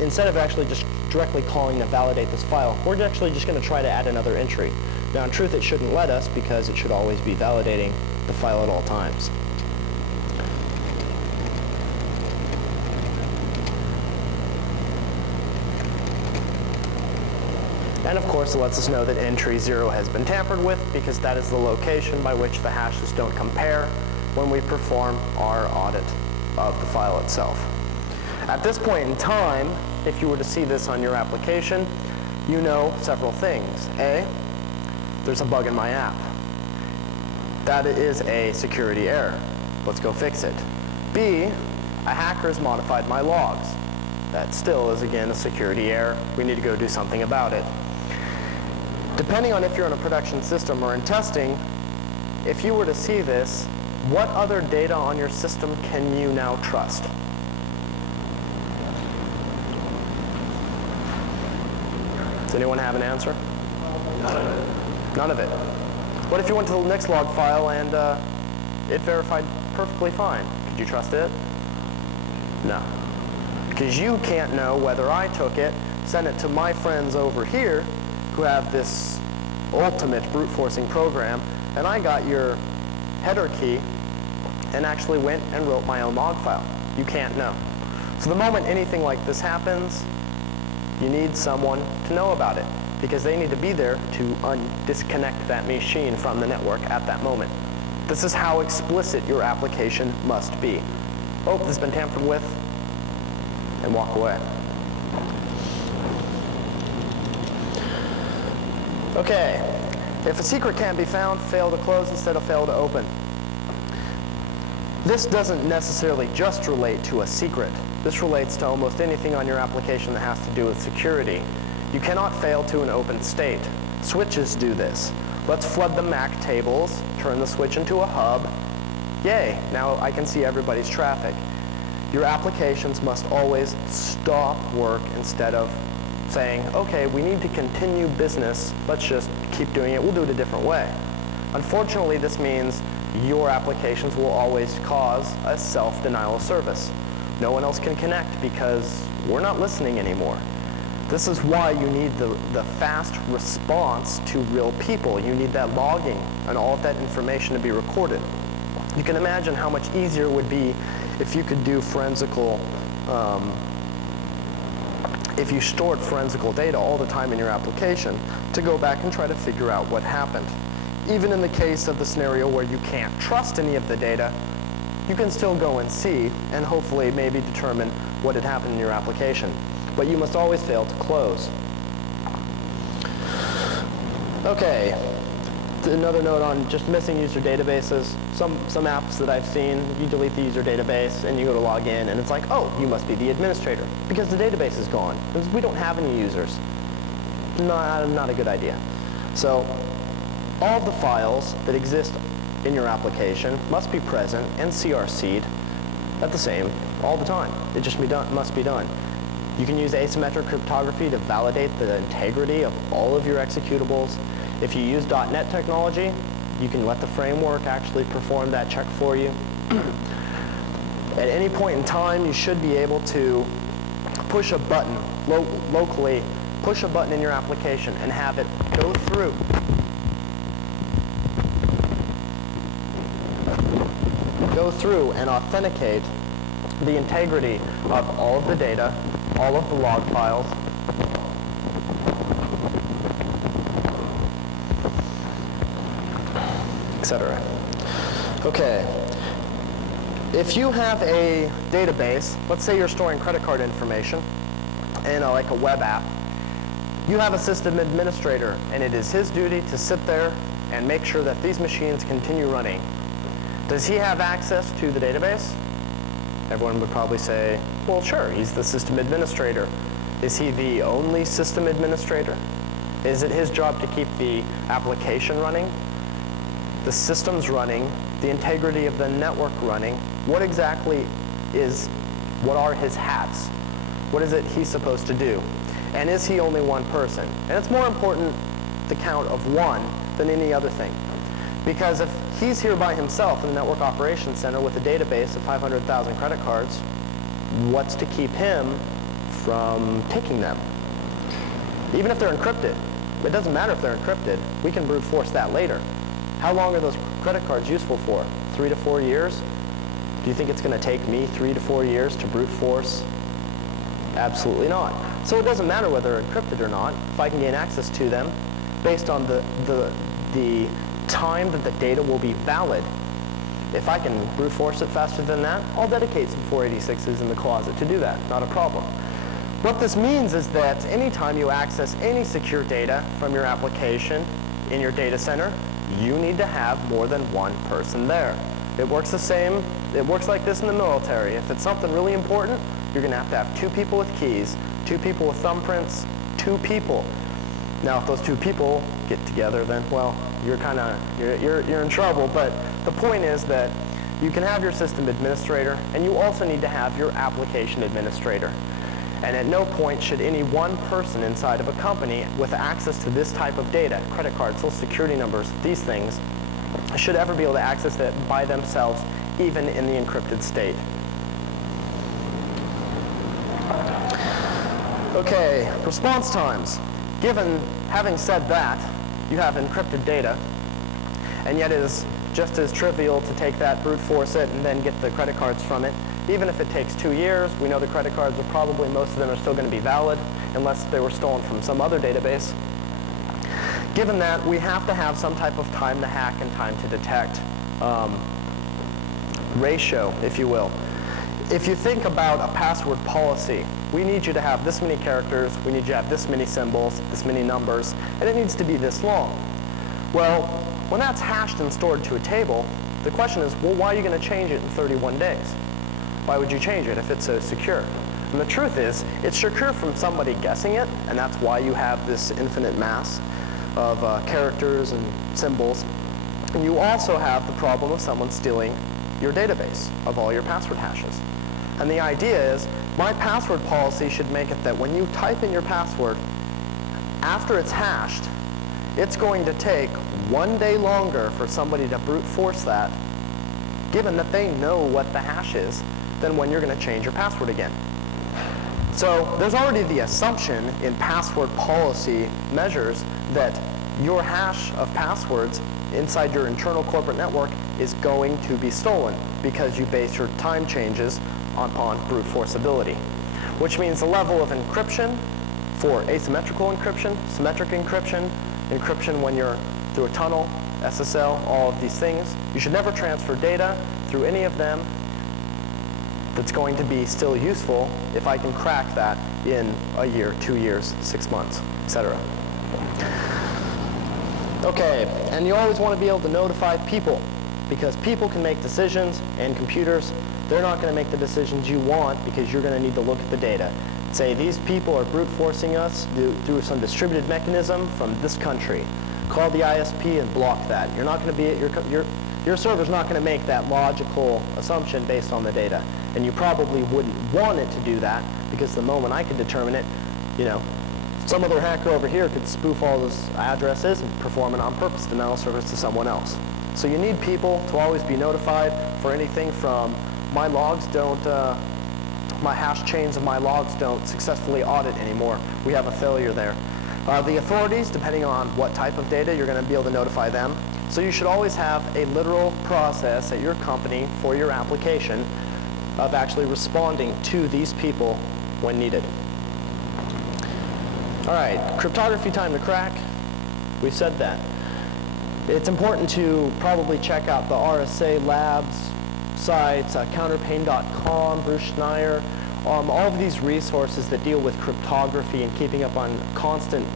instead of actually just directly calling to validate this file, we're actually just going to try to add another entry. Now in truth, it shouldn't let us because it should always be validating the file at all times. And of course, it lets us know that entry 0 has been tampered with, because that is the location by which the hashes don't compare when we perform our audit of the file itself. At this point in time, if you were to see this on your application, you know several things. A, there's a bug in my app. That is a security error. Let's go fix it. B, a hacker has modified my logs. That still is, again, a security error. We need to go do something about it. Depending on if you're in a production system or in testing, if you were to see this, what other data on your system can you now trust? Does anyone have an answer? None of it. What if you went to the next log file and it verified perfectly fine? Could you trust it? No. Because you can't know whether I took it, sent it to my friends over here, who have this ultimate brute forcing program, and I got your header key and actually went and wrote my own log file. You can't know. So the moment anything like this happens, you need someone to know about it, because they need to be there to disconnect that machine from the network at that moment. This is how explicit your application must be. Oh, this has been tampered with, and walk away. Okay, if a secret can't be found, fail to close instead of fail to open. This doesn't necessarily just relate to a secret. This relates to almost anything on your application that has to do with security. You cannot fail to an open state. Switches do this. Let's flood the MAC tables, turn the switch into a hub. Yay, now I can see everybody's traffic. Your applications must always stop work instead of saying, okay, we need to continue business, let's just keep doing it, we'll do it a different way. Unfortunately, this means your applications will always cause a self-denial of service. No one else can connect because we're not listening anymore. This is why you need the fast response to real people. You need that logging and all of that information to be recorded. You can imagine how much easier it would be if you could do forensical if you stored forensical data all the time in your application to go back and try to figure out what happened. Even in the case of the scenario where you can't trust any of the data, you can still go and see and hopefully maybe determine what had happened in your application. But you must always fail to close. Okay, another note on just missing user databases. Some apps that I've seen, you delete the user database and you go to log in and it's like, oh, you must be the administrator because the database is gone. Because we don't have any users. Not a good idea. So all of the files that exist in your application must be present and CRC'd at the same all the time. It just must be done. You can use asymmetric cryptography to validate the integrity of all of your executables. If you use .NET technology, you can let the framework actually perform that check for you. At any point in time, you should be able to push a button locally, push a button in your application and have it go through and authenticate the integrity of all of the data, all of the log files, etc. Okay, if you have a database, let's say you're storing credit card information in like a web app, you have a system administrator and it is his duty to sit there and make sure that these machines continue running. Does he have access to the database? Everyone would probably say, well, sure, he's the system administrator. Is he the only system administrator? Is it his job to keep the application running, the systems running, the integrity of the network running? What are his hats? What is it he's supposed to do? And is he only one person? And it's more important the count of one than any other thing. Because if he's here by himself in the Network Operations Center with a database of 500,000 credit cards, what's to keep him from taking them? Even if they're encrypted. It doesn't matter if they're encrypted. We can brute force that later. How long are those credit cards useful for? 3 to 4 years? Do you think it's going to take me 3 to 4 years to brute force? Absolutely not. So it doesn't matter whether they're encrypted or not. If I can gain access to them based on the time that the data will be valid, if I can brute force it faster than that, I'll dedicate some 486s in the closet to do that. Not a problem. What this means is that anytime you access any secure data from your application in your data center, you need to have more than one person there. It works the same. It works like this in the military. If it's something really important, you're going to have 2 people with keys, 2 people with thumbprints, 2 people. Now, if those 2 people get together, then, well, you're in trouble. But the point is that you can have your system administrator, and you also need to have your application administrator. And at no point should any one person inside of a company with access to this type of data, credit cards, social security numbers, these things, should ever be able to access it by themselves, even in the encrypted state. Okay, response times. Having said that, you have encrypted data, and yet it is just as trivial to take that, brute force it, and then get the credit cards from it. Even if it takes 2 years, we know the credit cards are probably, most of them are still going to be valid, unless they were stolen from some other database. Given that, we have to have some type of time to hack and time to detect ratio, if you will. If you think about a password policy, we need you to have this many characters, we need you to have this many symbols, this many numbers, and it needs to be this long. Well, when that's hashed and stored to a table, the question is, well, why are you going to change it in 31 days? Why would you change it if it's so secure? And the truth is, it's secure from somebody guessing it, and that's why you have this infinite mass of characters and symbols. And you also have the problem of someone stealing your database of all your password hashes. And the idea is, my password policy should make it that when you type in your password, after it's hashed, it's going to take 1 day longer for somebody to brute force that, given that they know what the hash is, than when you're going to change your password again. So there's already the assumption in password policy measures that your hash of passwords inside your internal corporate network is going to be stolen because you base your time changes upon brute forceability, which means the level of encryption for asymmetrical encryption, symmetric encryption, encryption when you're through a tunnel, SSL, all of these things. You should never transfer data through any of them that's going to be still useful if I can crack that in a year, 2 years, 6 months, etc. Okay, and you always want to be able to notify people, because people can make decisions, and computers, they're not going to make the decisions you want because you're going to need to look at the data. Say, these people are brute forcing us through some distributed mechanism from this country. Call the ISP and block that. You're not going to be, your server's not going to make that logical assumption based on the data. And you probably wouldn't want it to do that, because the moment I could determine it, some other hacker over here could spoof all those addresses and perform an on-purpose denial service to someone else. So you need people to always be notified for anything from my hash chains of my logs don't successfully audit anymore. We have a failure there. The authorities, depending on what type of data, you're going to be able to notify them. So you should always have a literal process at your company for your application of actually responding to these people when needed. All right, cryptography time to crack. We've said that. It's important to probably check out the RSA Labs sites, counterpain.com, Bruce Schneier, all of these resources that deal with cryptography and keeping up on constant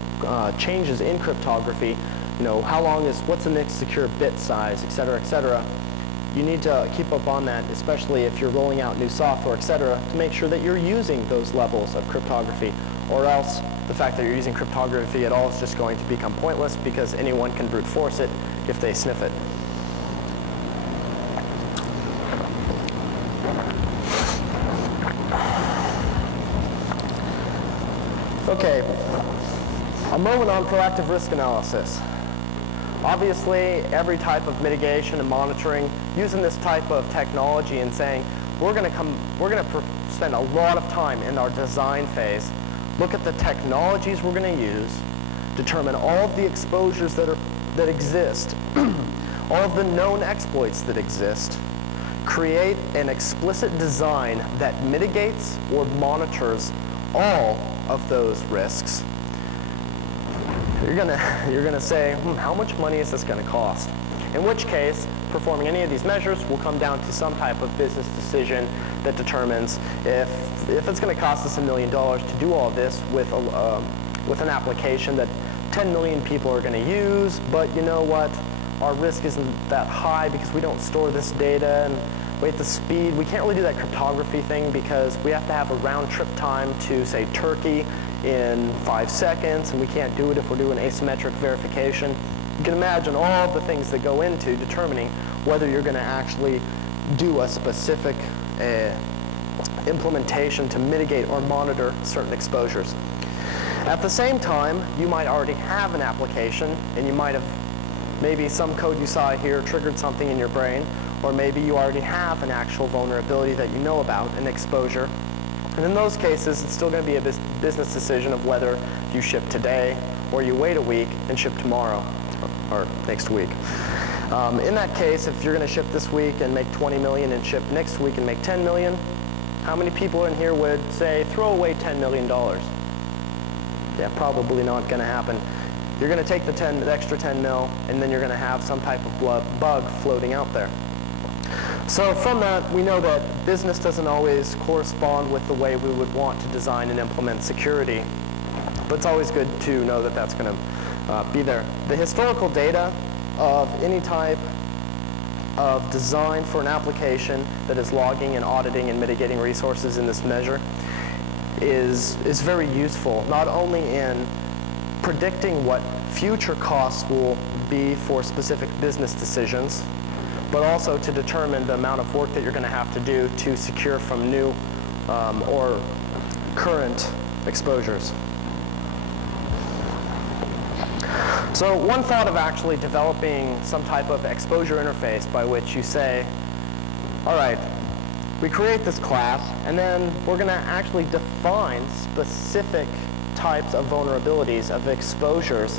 changes in cryptography. What's the next secure bit size, et cetera, et cetera. You need to keep up on that, especially if you're rolling out new software, et cetera, to make sure that you're using those levels of cryptography, or else the fact that you're using cryptography at all is just going to become pointless because anyone can brute force it if they sniff it. Okay, a moment on proactive risk analysis. Obviously, every type of mitigation and monitoring, using this type of technology and saying, we're going to spend a lot of time in our design phase, look at the technologies we're going to use, determine all of the exposures that exist, all of the known exploits that exist, create an explicit design that mitigates or monitors all of those risks. You're gonna say, how much money is this gonna cost? In which case, performing any of these measures will come down to some type of business decision that determines if it's gonna cost us $1 million to do all of this with an application that 10 million people are gonna use, but you know what? Our risk isn't that high because we don't store this data, and wait, the speed, we can't really do that cryptography thing because we have to have a round trip time to, say, Turkey in 5 seconds, and we can't do it if we're doing asymmetric verification. You can imagine all the things that go into determining whether you're going to actually do a specific implementation to mitigate or monitor certain exposures. At the same time, you might already have an application, and you might have, maybe some code you saw here triggered something in your brain, or maybe you already have an actual vulnerability that you know about, an exposure. And in those cases, it's still going to be a business decision of whether you ship today or you wait a week and ship tomorrow or next week. In that case, if you're going to ship this week and make 20 million and ship next week and make 10 million, how many people in here would say, throw away $10 million? Yeah, probably not going to happen. You're going to take the extra 10 mil, and then you're going to have some type of bug floating out there. So from that, we know that business doesn't always correspond with the way we would want to design and implement security, but it's always good to know that that's going to be there. The historical data of any type of design for an application that is logging and auditing and mitigating resources in this measure is very useful, not only in predicting what future costs will be for specific business decisions, but also to determine the amount of work that you're going to have to do to secure from new or current exposures. So one thought of actually developing some type of exposure interface by which you say, all right, we create this class, and then we're going to actually define specific types of vulnerabilities, of exposures,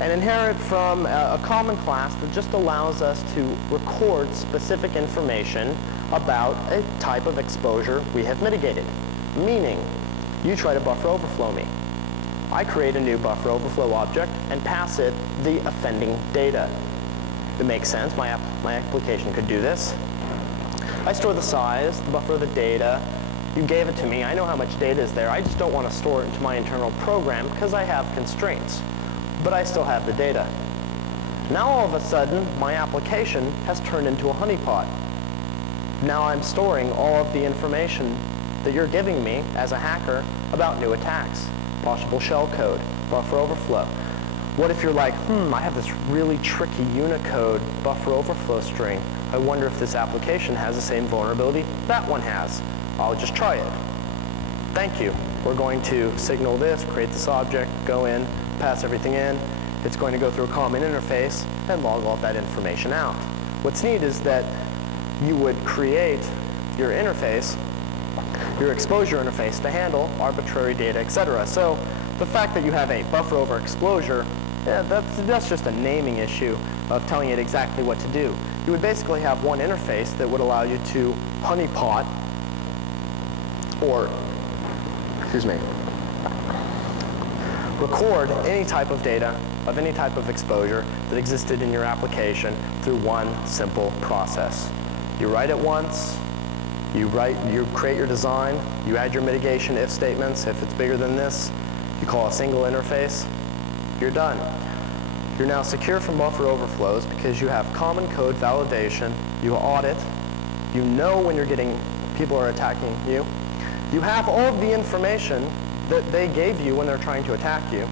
and inherit from a common class that just allows us to record specific information about a type of exposure we have mitigated. Meaning, you try to buffer overflow me. I create a new buffer overflow object and pass it the offending data. It makes sense. My application could do this. I store the size, the buffer, the data. You gave it to me. I know how much data is there. I just don't want to store it into my internal program because I have constraints. But I still have the data. Now all of a sudden, my application has turned into a honeypot. Now I'm storing all of the information that you're giving me as a hacker about new attacks, possible shellcode, buffer overflow. What if you're like, I have this really tricky Unicode buffer overflow string. I wonder if this application has the same vulnerability that one has. I'll just try it. Thank you. We're going to signal this, create this object, go in, pass everything in. It's going to go through a common interface and log all that information out. What's neat is that you would create your interface, your exposure interface, to handle arbitrary data, etc. So the fact that you have a buffer over exposure, that's just a naming issue of telling it exactly what to do. You would basically have one interface that would allow you to honeypot, or, record any type of data of any type of exposure that existed in your application through one simple process. You write it once, you create your design, you add your mitigation if statements. If it's bigger than this, you call a single interface, you're done. You're now secure from buffer overflows because you have common code validation, you audit, you know when people are attacking you. You have all of the information that they gave you when they're trying to attack you.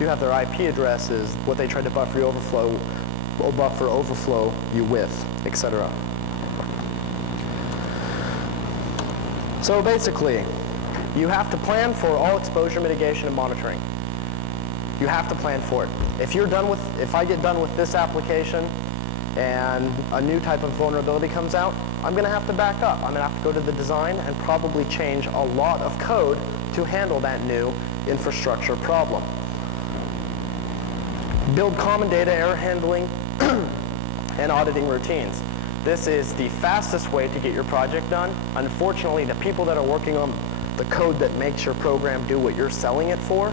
You have their IP addresses, what they tried to buffer overflow you with, etc. So basically, You have to plan for all exposure mitigation and monitoring. You have to plan for it. If I get done with this application and a new type of vulnerability comes out, I'm going to have to back up. I'm going to have to go to the design and probably change a lot of code to handle that new infrastructure problem. Build common data error handling and auditing routines. This is the fastest way to get your project done. Unfortunately, the people that are working on the code that makes your program do what you're selling it for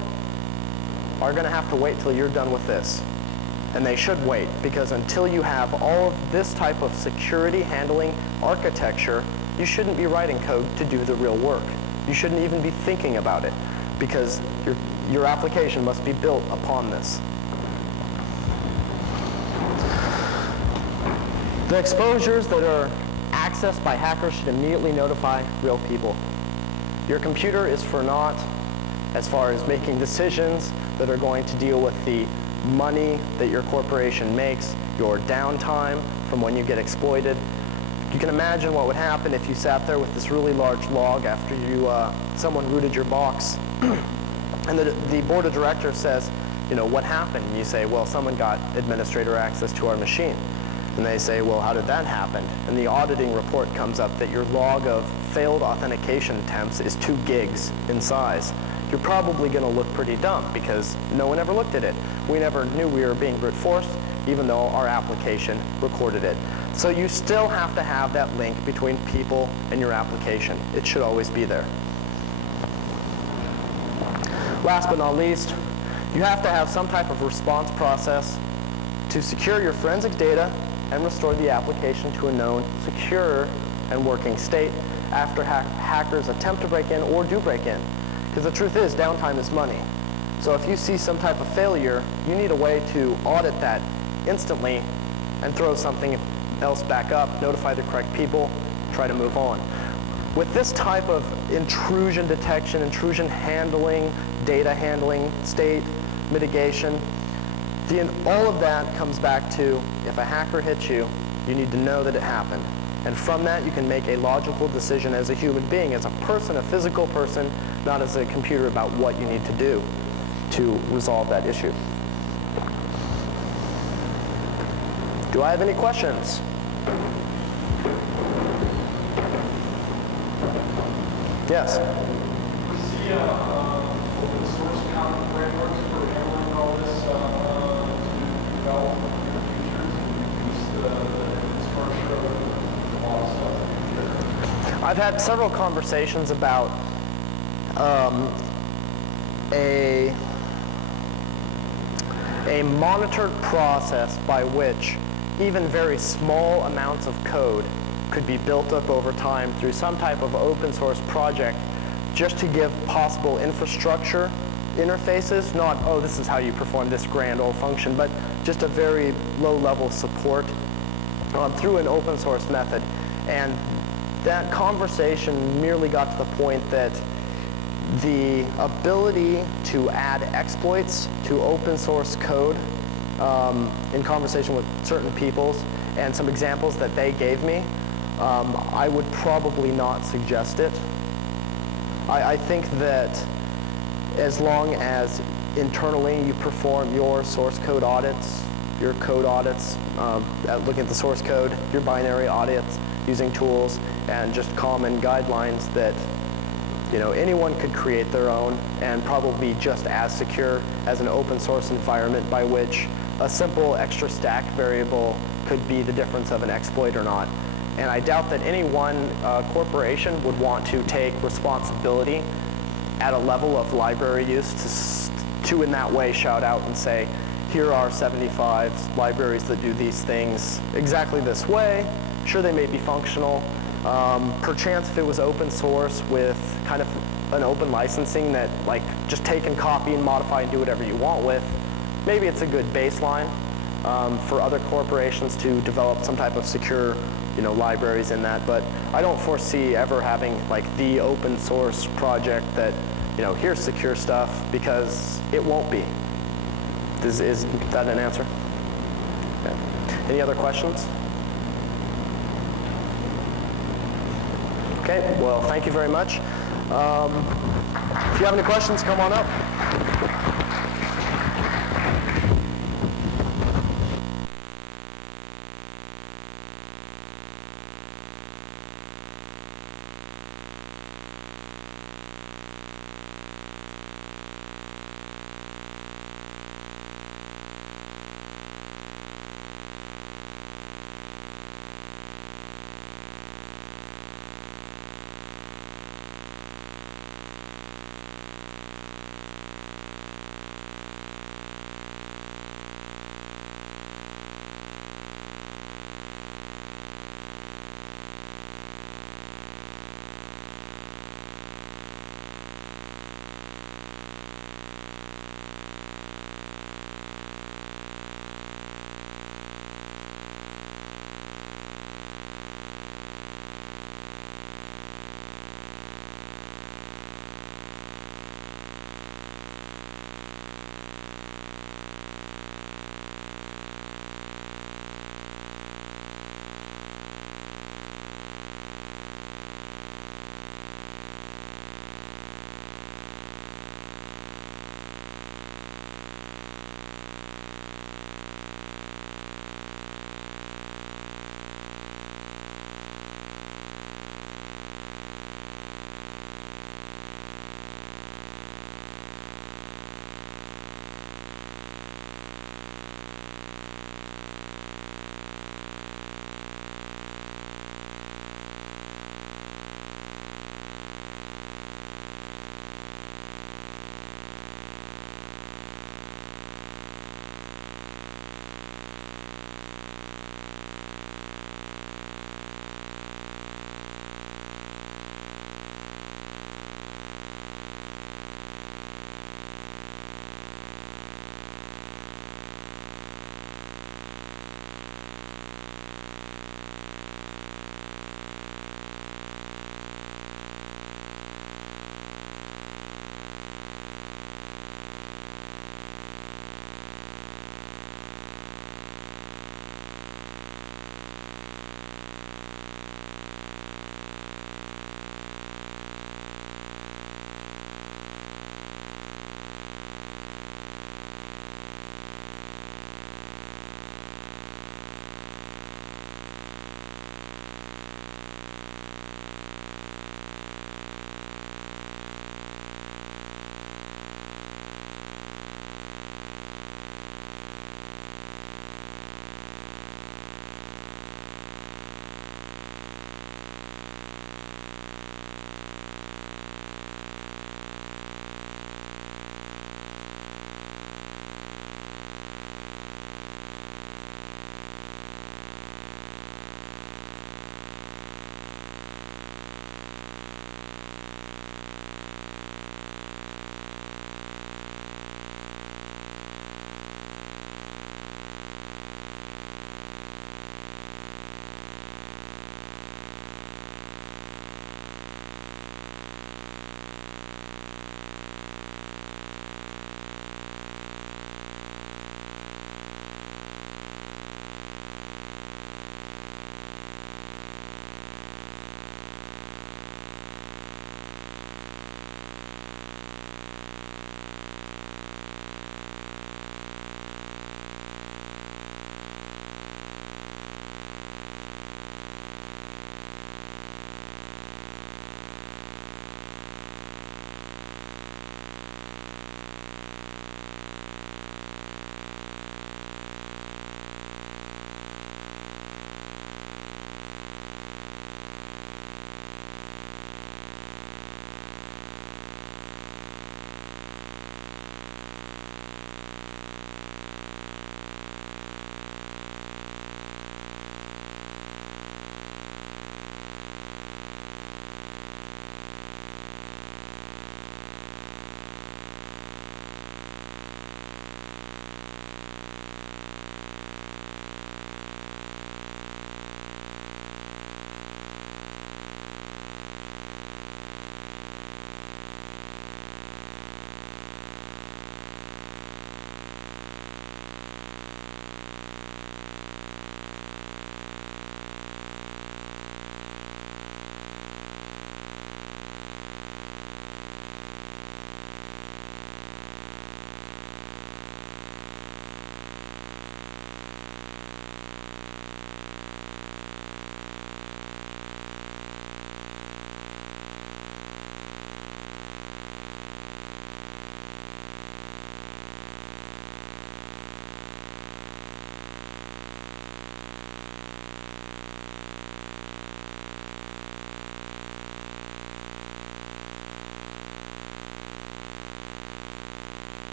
are going to have to wait till you're done with this. And they should wait, because until you have all of this type of security handling architecture, you shouldn't be writing code to do the real work. You shouldn't even be thinking about it, because your application must be built upon this. The exposures that are accessed by hackers should immediately notify real people. Your computer is for naught as far as making decisions that are going to deal with the money that your corporation makes, your downtime from when you get exploited. You can imagine what would happen if you sat there with this really large log after someone rooted your box, and the board of directors says, what happened? And you say, well, someone got administrator access to our machine. And they say, well, how did that happen? And the auditing report comes up that your log of failed authentication attempts is 2 gigs in size. You're probably going to look pretty dumb, because no one ever looked at it. We never knew we were being brute forced, even though our application recorded it. So you still have to have that link between people and your application. It should always be there. Last but not least, you have to have some type of response process to secure your forensic data and restore the application to a known, secure, and working state after hackers attempt to break in or do break in. Because the truth is, downtime is money. So if you see some type of failure, you need a way to audit that instantly and throw something else back up, notify the correct people, try to move on. With this type of intrusion detection, intrusion handling, data handling, state mitigation, all of that comes back to, if a hacker hits you, you need to know that it happened. And from that, you can make a logical decision as a human being, as a person, a physical person, not as a computer, about what you need to do to resolve that issue. Do I have any questions? Yes? We see open source common frameworks for handling all this to develop your features and use the structure of the law stuff. I've had several conversations about a monitored process by which even very small amounts of code could be built up over time through some type of open source project, just to give possible infrastructure interfaces, not, oh, this is how you perform this grand old function, but just a very low level support through an open source method. And that conversation merely got to the point that the ability to add exploits to open source code, in conversation with certain peoples and some examples that they gave me, I would probably not suggest it. I think that as long as internally you perform your source code audits, your code audits, looking at the source code, your binary audits, using tools, and just common guidelines that anyone could create their own, and probably just as secure as an open source environment by which a simple extra stack variable could be the difference of an exploit or not. And I doubt that any one corporation would want to take responsibility at a level of library use to in that way shout out and say, here are 75 libraries that do these things exactly this way. Sure, they may be functional. Perchance if it was open source with kind of an open licensing that just take and copy and modify and do whatever you want with, maybe it's a good baseline for other corporations to develop some type of secure libraries in that. But I don't foresee ever having the open source project that here's secure stuff, because it won't be. Is that an answer? Okay. Any other questions? Okay, well, thank you very much. If you have any questions, come on up.